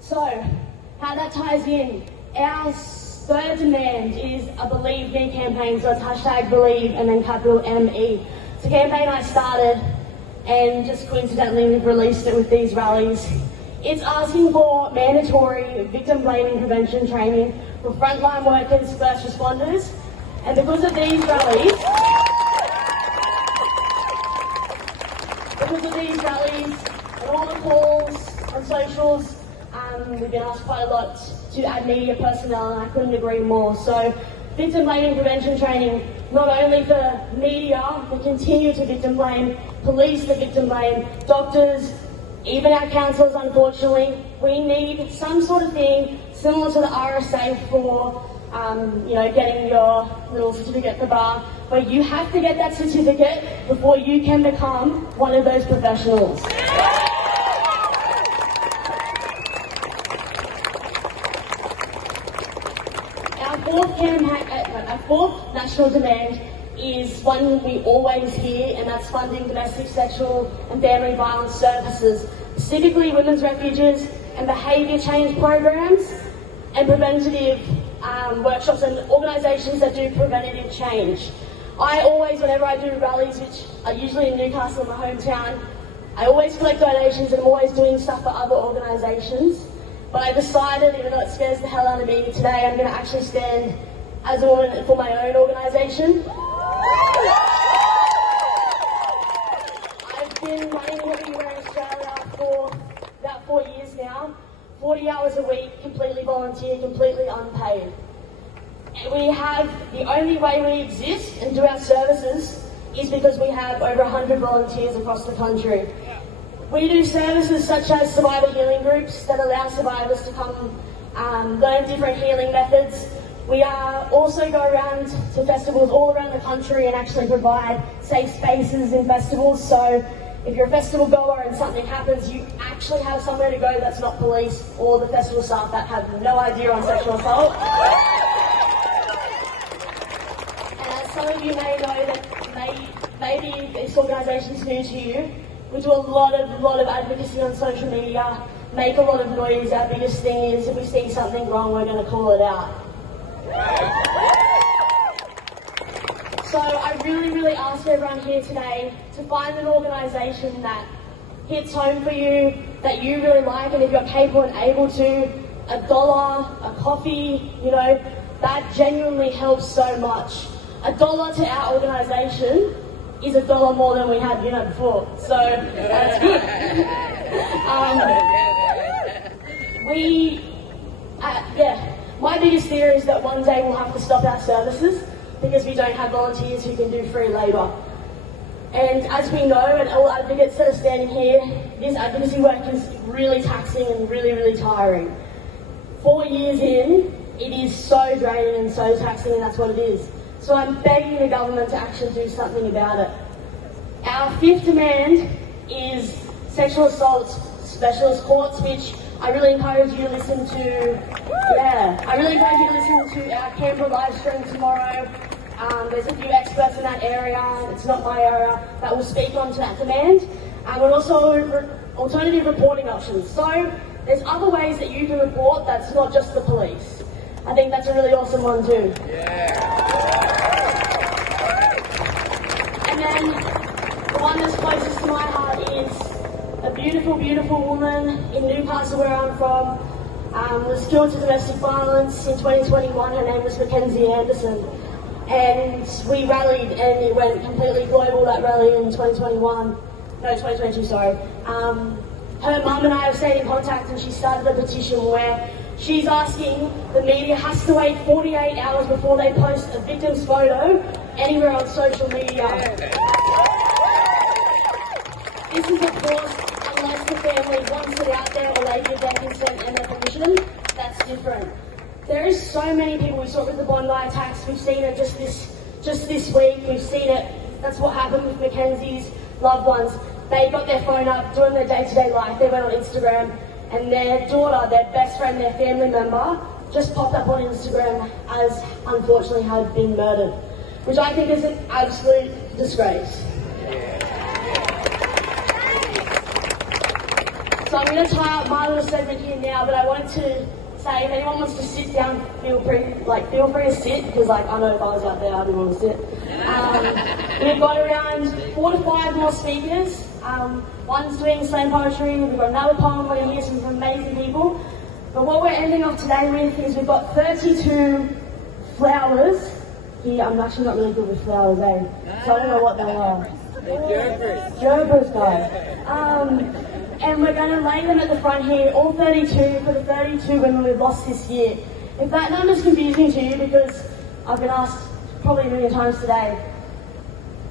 So, how that ties in, our third demand is a Believe Me campaign, so it's hashtag Believe and then capital ME. It's a campaign I started, and just coincidentally we've released it with these rallies. It's asking for mandatory victim blaming prevention training for frontline workers, first responders, and because of these rallies, and all the calls on socials, we've been asked quite a lot to add media personnel, and I couldn't agree more. So, victim blaming prevention training, not only for media, we continue to victim blame, police to victim blame, doctors, even our councillors, unfortunately. We need some sort of thing similar to the RSA for, getting your little certificate for bar, where you have to get that certificate before you can become one of those professionals. Our fourth national demand is one we always hear, and that's funding domestic, sexual and family violence services, specifically women's refuges and behaviour change programs and preventative workshops and organisations that do preventative change. I always, whenever I do rallies, which are usually in Newcastle, my hometown, I always collect donations and I'm always doing stuff for other organisations. But I decided, even though it scares the hell out of me, today I'm going to actually stand as a woman for my own organisation. I've been running everywhere in Australia for about 4 years now, 40 hours a week, completely volunteer, completely unpaid. And we have, the only way we exist and do our services is because we have over 100 volunteers across the country. We do services such as survivor healing groups that allow survivors to come learn different healing methods. We also go around to festivals all around the country and actually provide safe spaces in festivals. So if you're a festival goer and something happens, you actually have somewhere to go that's not police or the festival staff that have no idea on sexual assault. And as some of you may know, that maybe this organisation's new to you, we do a lot of advocacy on social media, make a lot of noise. Our biggest thing is if we see something wrong, we're going to call it out. So I really ask everyone here today to find an organisation that hits home for you, that you really like, and if you're capable and able to, $1, a coffee, that genuinely helps so much. $1 to our organisation is $1 more than we had, before. So that's good. My biggest fear is that one day we'll have to stop our services because we don't have volunteers who can do free labour. And as we know, and all advocates that are standing here, this advocacy work is really taxing and really tiring. 4 years in, it is so draining and so taxing, and that's what it is. So I'm begging the government to actually do something about it. Our fifth demand is sexual assault specialist courts, which I really encourage you to listen to. I really encourage you to listen to our Canberra live stream tomorrow. There's a few experts in that area, it's not my area, that will speak on to that demand. And also alternative reporting options. So there's other ways that you can report that's not just the police. I think that's a really awesome one too. And then the one that's closest to my heart is a beautiful woman in Newcastle, where I'm from, was killed to domestic violence in 2021. Her name was Mackenzie Anderson. and we rallied, and it went completely global, that rally in 2022, sorry. Her mum and I have stayed in contact, and she started a petition where she's asking the media has to wait 48 hours before they post a victim's photo anywhere on social media. This is, of course, unless the family wants it out there or they give their consent and their permission. That's different. There is so many people. We saw it with the Bondi attacks. We've seen it just this week. We've seen it. That's what happened with Mackenzie's loved ones. They got their phone up, doing their day-to-day life. They went on Instagram, and their daughter, their best friend, their family member, just popped up on Instagram as, unfortunately, had been murdered, which I think is an absolute disgrace. So I'm going to tie up my little segment here now, but I wanted to say, if anyone wants to sit down, feel free to sit, because I know if I was out there, I'd want to sit. We've got around 4 to 5 more speakers. One's doing slam poetry, we've got another poem, we're going to hear some amazing people. But what we're ending off today with is we've got 32 flowers here. I'm actually not really good with flowers, so I don't know what they are. Gerbers, guys. And we're going to lay them at the front here, all 32, for the 32 women we've lost this year. If that number's confusing to you, because I've been asked probably a million times today,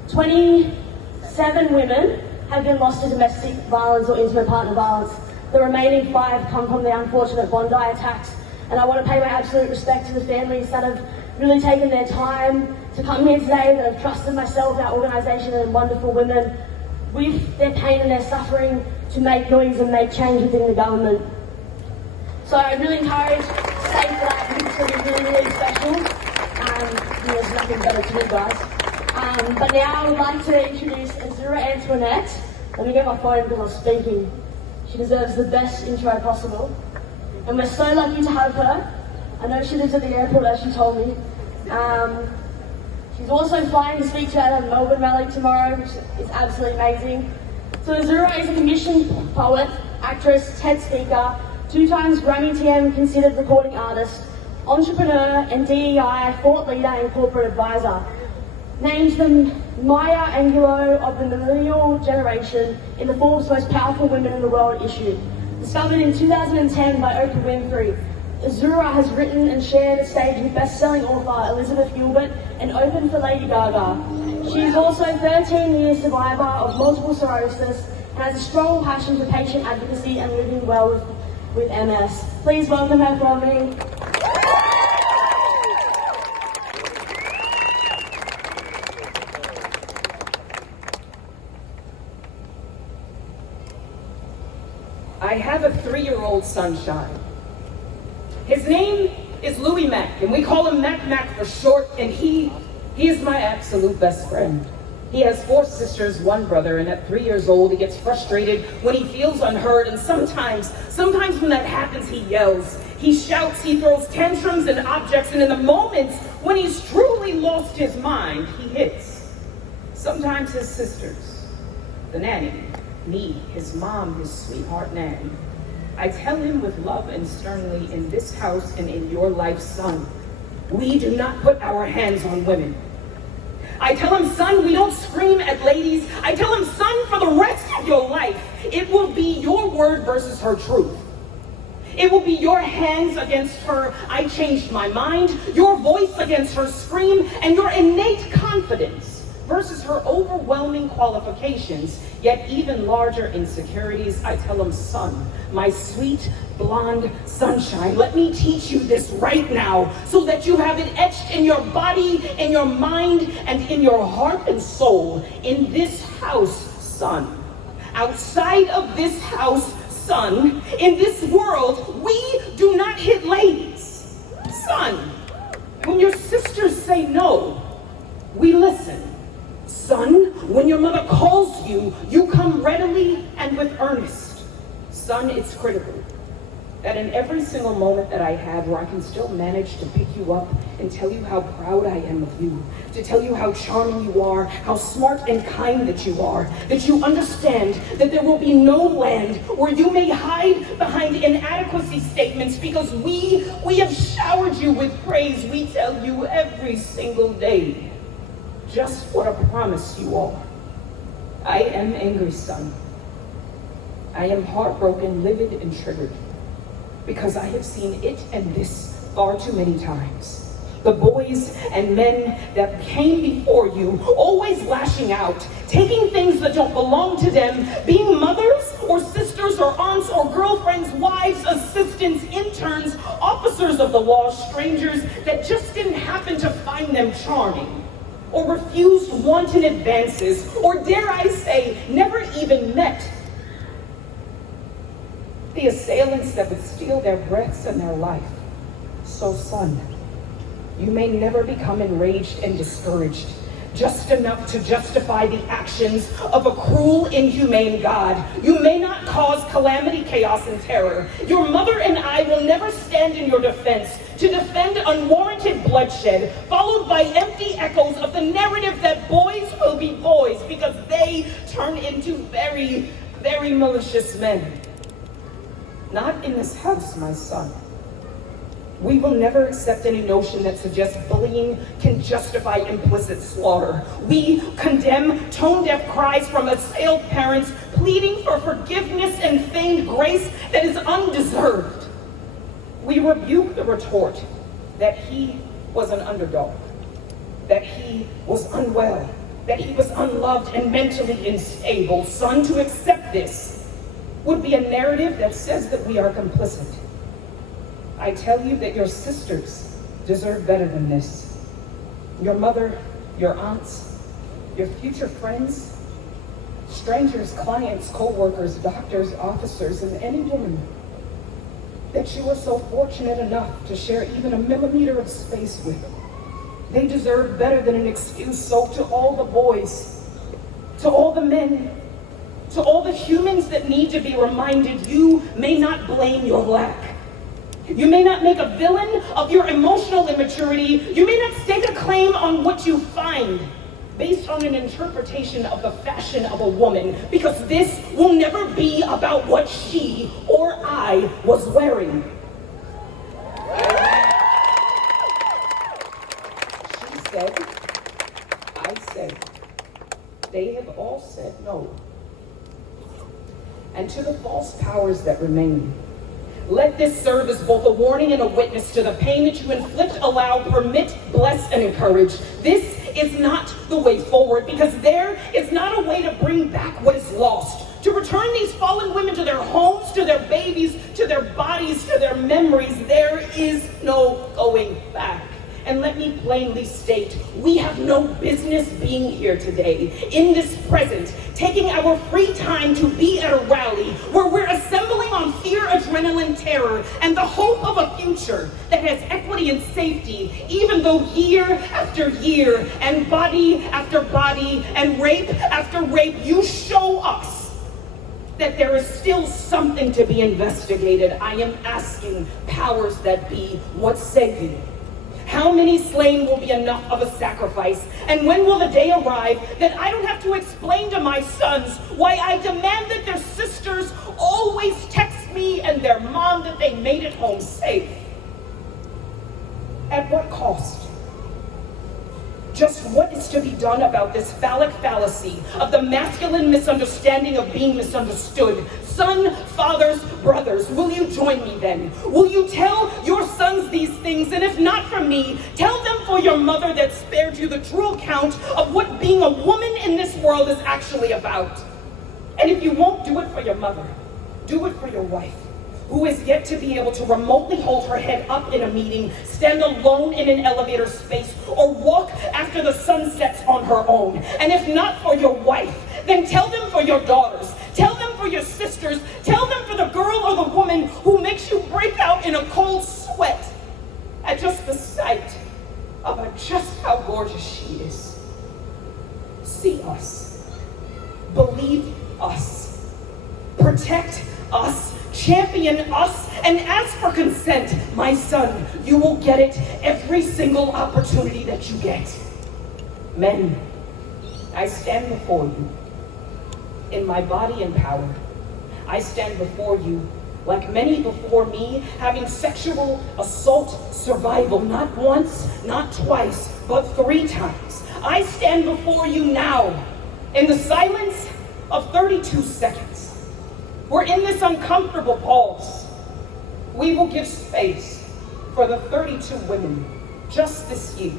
27 women have been lost to domestic violence or intimate partner violence. The remaining 5 come from the unfortunate Bondi attacks. And I want to pay my absolute respect to the families that have really taken their time to come here today, that have trusted myself, our organisation, and wonderful women with their pain and their suffering to make noise and make change within the government. So I really encourage, stay for that, because it's going to be really, really special. There's nothing better to do, guys. But now I would like to introduce Azura Antoinette. Let me get my phone because I'm speaking. She deserves the best intro possible. And we're so lucky to have her. I know she lives at the airport, as she told me. She's also flying to speak to at a Melbourne rally tomorrow, which is absolutely amazing. So Azura is a commissioned poet, actress, TED speaker, 2 times Grammy TM considered recording artist, entrepreneur and DEI thought leader and corporate advisor. Named the Maya Angelou of the millennial generation in the Forbes Most Powerful Women in the World issue. Discovered in 2010 by Oprah Winfrey, Azura has written and shared a stage with best-selling author Elizabeth Gilbert and opened for Lady Gaga. She is also a 13-year survivor of multiple sclerosis and has a strong passion for patient advocacy and living well with MS. Please welcome her for me. I have a 3-year-old sunshine. His name is Louis Mac, and we call him Mac for short, and he is my absolute best friend. He has 4 sisters, 1 brother, and at 3 years old, he gets frustrated when he feels unheard, and sometimes when that happens, he yells. He shouts, he throws tantrums and objects, and in the moments when he's truly lost his mind, he hits. Sometimes his sisters, the nanny, me, his mom, his sweetheart nanny. I tell him with love and sternly, in this house and in your life, son, we do not put our hands on women. I tell him, son, we don't scream at ladies. I tell him, son, for the rest of your life, it will be your word versus her truth. It will be your hands against her, I changed my mind, your voice against her scream, and your innate confidence versus her overwhelming qualifications, yet even larger insecurities. I tell him, son, my sweet blonde sunshine, let me teach you this right now so that you have it etched in your body, in your mind, and in your heart and soul. In this house, son. Outside of this house, son. In this world, we do not hit ladies. Son, when your sisters say no, we listen. Son, when your mother calls you, you come readily and with earnest. Son, it's critical. That in every single moment that I have where I can still manage to pick you up and tell you how proud I am of you, to tell you how charming you are, how smart and kind that you are, that you understand that there will be no land where you may hide behind inadequacy statements because we have showered you with praise. We tell you every single day just what a promise you are. I am angry, son. I am heartbroken, livid, and triggered, because I have seen it and this far too many times. The boys and men that came before you, always lashing out, taking things that don't belong to them, being mothers or sisters or aunts or girlfriends, wives, assistants, interns, officers of the law, strangers that just didn't happen to find them charming, or refused wanton advances, or dare I say, never even met. The assailants that would steal their breaths and their life. So son, you may never become enraged and discouraged, just enough to justify the actions of a cruel, inhumane God. You may not cause calamity, chaos, and terror. Your mother and I will never stand in your defense to defend unwarranted bloodshed, followed by empty echoes of the narrative that boys will be boys because they turn into very, very malicious men. Not in this house, my son. We will never accept any notion that suggests bullying can justify implicit slaughter. We condemn tone-deaf cries from assailed parents pleading for forgiveness and feigned grace that is undeserved. We rebuke the retort that he was an underdog, that he was unwell, that he was unloved and mentally unstable. Son, to accept this would be a narrative that says that we are complicit. I tell you that your sisters deserve better than this. Your mother, your aunts, your future friends, strangers, clients, co-workers, doctors, officers, and any woman that you are so fortunate enough to share even a millimeter of space with. They deserve better than an excuse. So to all the boys, to all the men, to all the humans that need to be reminded, you may not blame your lack. You may not make a villain of your emotional immaturity. You may not stake a claim on what you find based on an interpretation of the fashion of a woman, because this will never be about what she or I was wearing. She said, I said, they have all said no. And to the false powers that remain, let this serve as both a warning and a witness to the pain that you inflict, allow, permit, bless, and encourage. This is not the way forward, because there is not a way to bring back what is lost, to return these fallen women to their homes, to their babies, to their bodies, to their memories. There is no going back. And let me plainly state, we have no business being here today, in this present, taking our free time to be at a rally where we're assembling on fear, adrenaline, terror, and the hope of a future that has equity and safety, even though year after year, and body after body, and rape after rape, you show us that there is still something to be investigated. I am asking powers that be, what say you? How many slain will be enough of a sacrifice? And when will the day arrive that I don't have to explain to my sons why I demand that their sisters always text me and their mom that they made it home safe? At what cost? Just what is to be done about this phallic fallacy of the masculine misunderstanding of being misunderstood? Son, fathers, brothers, will you join me then? Will you tell your sons these things? And if not from me, tell them for your mother that spared you the true account of what being a woman in this world is actually about. And if you won't do it for your mother, do it for your wife, who is yet to be able to remotely hold her head up in a meeting, stand alone in an elevator space, or walk after the sun sets on her own. And if not for your wife, then tell them for your daughters, tell them for your sisters, tell them for the girl or the woman who makes you break out in a cold sweat at just the sight of just how gorgeous she is. See us, believe us, protect us, champion us, and ask for consent. My son, you will get it every single opportunity that you get. Men, I stand before you in my body and power. I stand before you like many before me, having sexual assault survival, not once, not twice, but 3 times. I stand before you now in the silence of 32 seconds. We're in this uncomfortable pause. We will give space for the 32 women just this year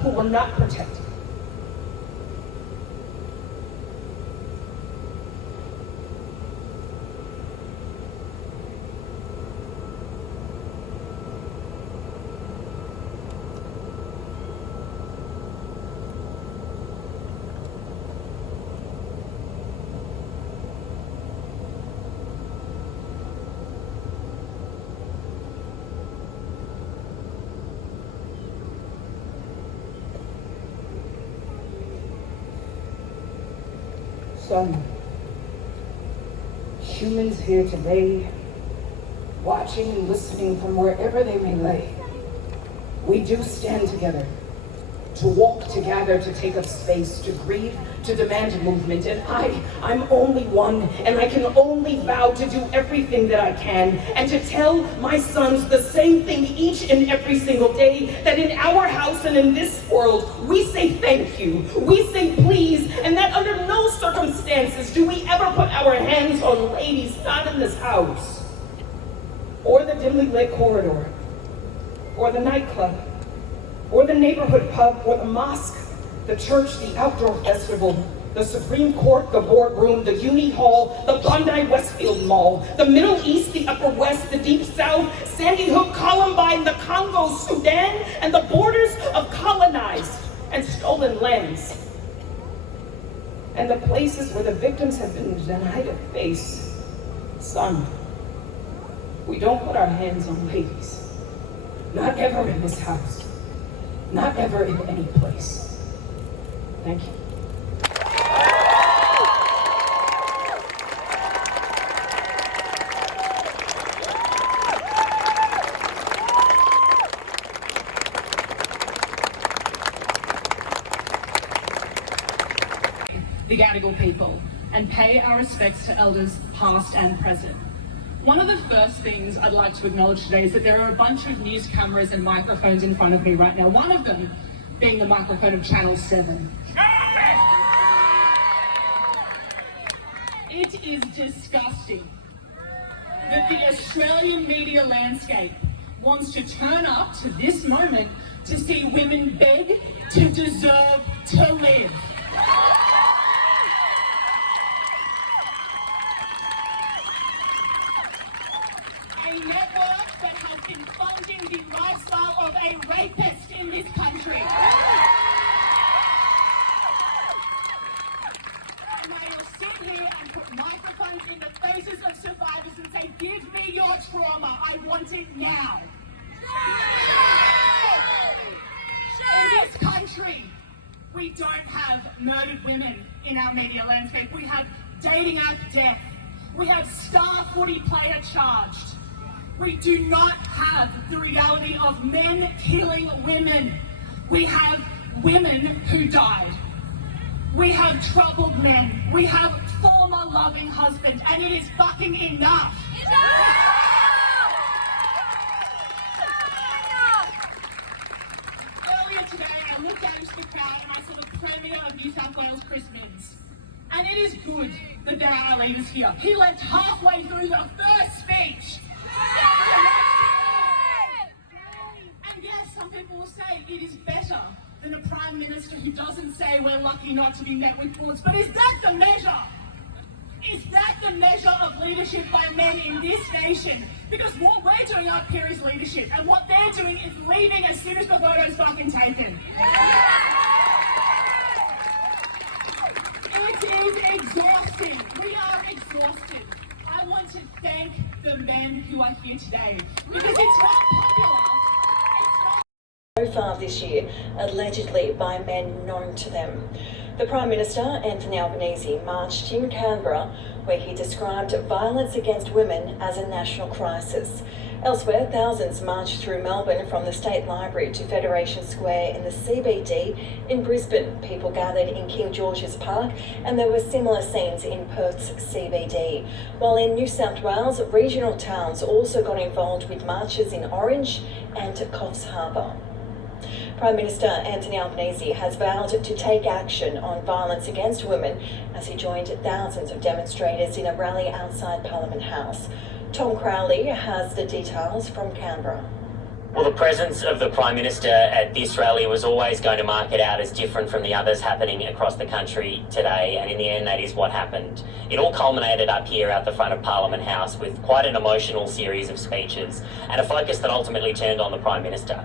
who were not protected. Son, humans here today, watching and listening from wherever they may lay, we do stand together, to walk together, to take up space, to grieve, to demand movement. And I'm only one, and I can only vow to do everything that I can, and to tell my sons the same thing each and every single day, that in our house and in this world, we say thank you, we say please, and that under no circumstances do we ever put our hands on ladies not in this house, or the dimly lit corridor, or the nightclub, or the neighborhood pub, or the mosque, the church, the outdoor festival, the Supreme Court, the boardroom, the Uni Hall, the Bondi Westfield Mall, the Middle East, the Upper West, the Deep South, Sandy Hook, Columbine, the Congo, Sudan, and the borders of colonized and stolen lands. And the places where the victims have been denied a face. Son, we don't put our hands on ladies. Not ever in this house. Not ever in any place. Thank you. The Gadigal people, and pay our respects to elders past and present. One of the first things I'd like to acknowledge today is that there are a bunch of news cameras and microphones in front of me right now, one of them being the microphone of Channel 7. It is disgusting that the Australian media landscape wants to turn up to this moment to see women beg to deserve to live. A network that has been funding the lifestyle of a rapist in this country. And they will sit here and put microphones in the faces of survivors and say, give me your trauma, I want it now. In this country, we don't have murdered women in our media landscape. We have dating act death. We have star footy player charged. We do not have the reality of men killing women. We have women who died. We have troubled men. We have former loving husbands, and it is fucking enough. Earlier today, I looked out into the crowd and I saw the Premier of New South Wales, Chris Minns. And it is good that there are leaders here. He left halfway through the first speech. And yes, some people will say it is better than a Prime Minister who doesn't say we're lucky not to be met with bullets. But is that the measure? Is that the measure of leadership by men in this nation? Because what we're doing up here is leadership, and what they're doing is leaving as soon as the photo's fucking taken. It is exhausting. We are exhausted. I want to thank the men who are here today, because it's not popular. So far this year, allegedly by men known to them. The Prime Minister, Anthony Albanese, marched in Canberra, where he described violence against women as a national crisis. Elsewhere, thousands marched through Melbourne from the State Library to Federation Square in the CBD. In Brisbane, people gathered in King George's Park, and there were similar scenes in Perth's CBD. While in New South Wales, regional towns also got involved with marches in Orange and Coffs Harbour. Prime Minister Anthony Albanese has vowed to take action on violence against women as he joined thousands of demonstrators in a rally outside Parliament House. Tom Crowley has the details from Canberra. Well, the presence of the Prime Minister at this rally was always going to mark it out as different from the others happening across the country today, and in the end that is what happened. It all culminated up here out the front of Parliament House with quite an emotional series of speeches and a focus that ultimately turned on the Prime Minister.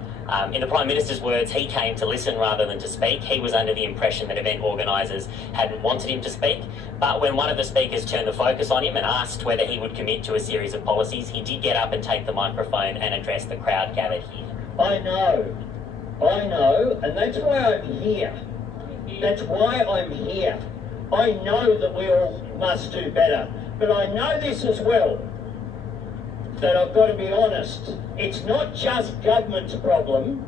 In the Prime Minister's words, he came to listen rather than to speak. He was under the impression that event organisers hadn't wanted him to speak, but when one of the speakers turned the focus on him and asked whether he would commit to a series of policies, he did get up and take the microphone and address the crowd gathered here. I know, and that's why I'm here. That's why I'm here. I know that we all must do better, but I know this as well, that I've got to be honest. It's not just government's problem,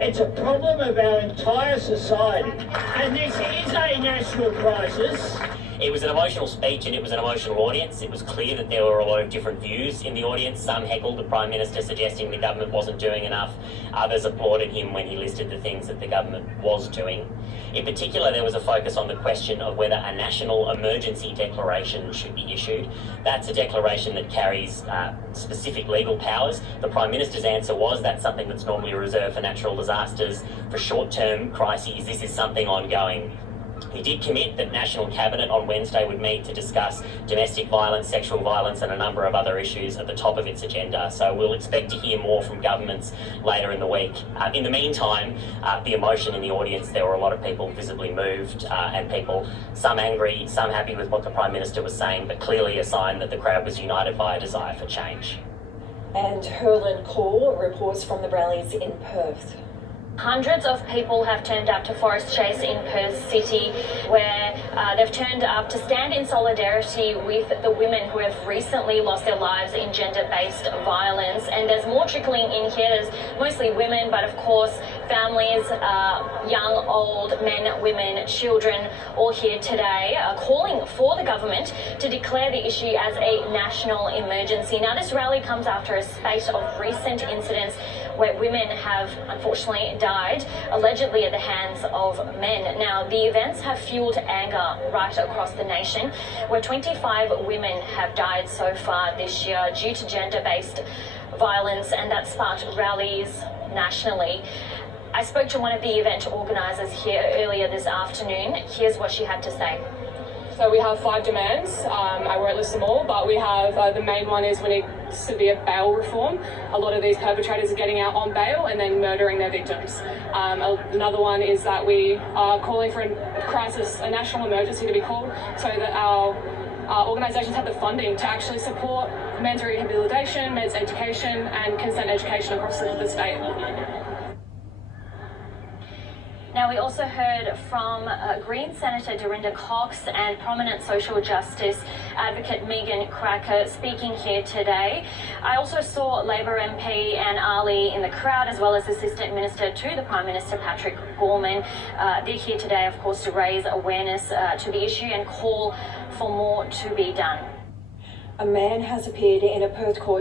it's a problem of our entire society. And this is a national crisis. It was an emotional speech and it was an emotional audience. It was clear that there were a lot of different views in the audience. Some heckled the Prime Minister, suggesting the government wasn't doing enough. Others applauded him when he listed the things that the government was doing. In particular, there was a focus on the question of whether a national emergency declaration should be issued. That's a declaration that carries specific legal powers. The Prime Minister's answer was that's something that's normally reserved for natural disasters, for short-term crises. This is something ongoing. He did commit that National Cabinet on Wednesday would meet to discuss domestic violence, sexual violence and a number of other issues at the top of its agenda. So we'll expect to hear more from governments later in the week. In the meantime, the emotion in the audience, there were a lot of people visibly moved and people, some angry, some happy with what the Prime Minister was saying, but clearly a sign that the crowd was united by a desire for change. And Herlin Call reports from the rallies in Perth. Hundreds of people have turned up to Forest Chase in Perth City, where they've turned up to stand in solidarity with the women who have recently lost their lives in gender-based violence. And there's more trickling in here. There's mostly women, but of course families, young, old, men, women, children, all here today, calling for the government to declare the issue as a national emergency. Now, this rally comes after a spate of recent incidents where women have unfortunately died, allegedly at the hands of men. Now, the events have fueled anger right across the nation, where 25 women have died so far this year due to gender-based violence, and that sparked rallies nationally. I spoke to one of the event organisers here earlier this afternoon. Here's what she had to say. So we have 5 demands. I won't list them all, but we have the main one is we need severe bail reform. A lot of these perpetrators are getting out on bail and then murdering their victims. Another one is that we are calling for a crisis, a national emergency to be called, so that our organisations have the funding to actually support men's rehabilitation, men's education and consent education across the state. Now, we also heard from Green Senator Dorinda Cox and prominent social justice advocate Megan Cracker speaking here today. I also saw Labor MP Anne Ali in the crowd, as well as Assistant Minister to the Prime Minister Patrick Gorman. They're here today, of course, to raise awareness to the issue and call for more to be done. A man has appeared in a Perth court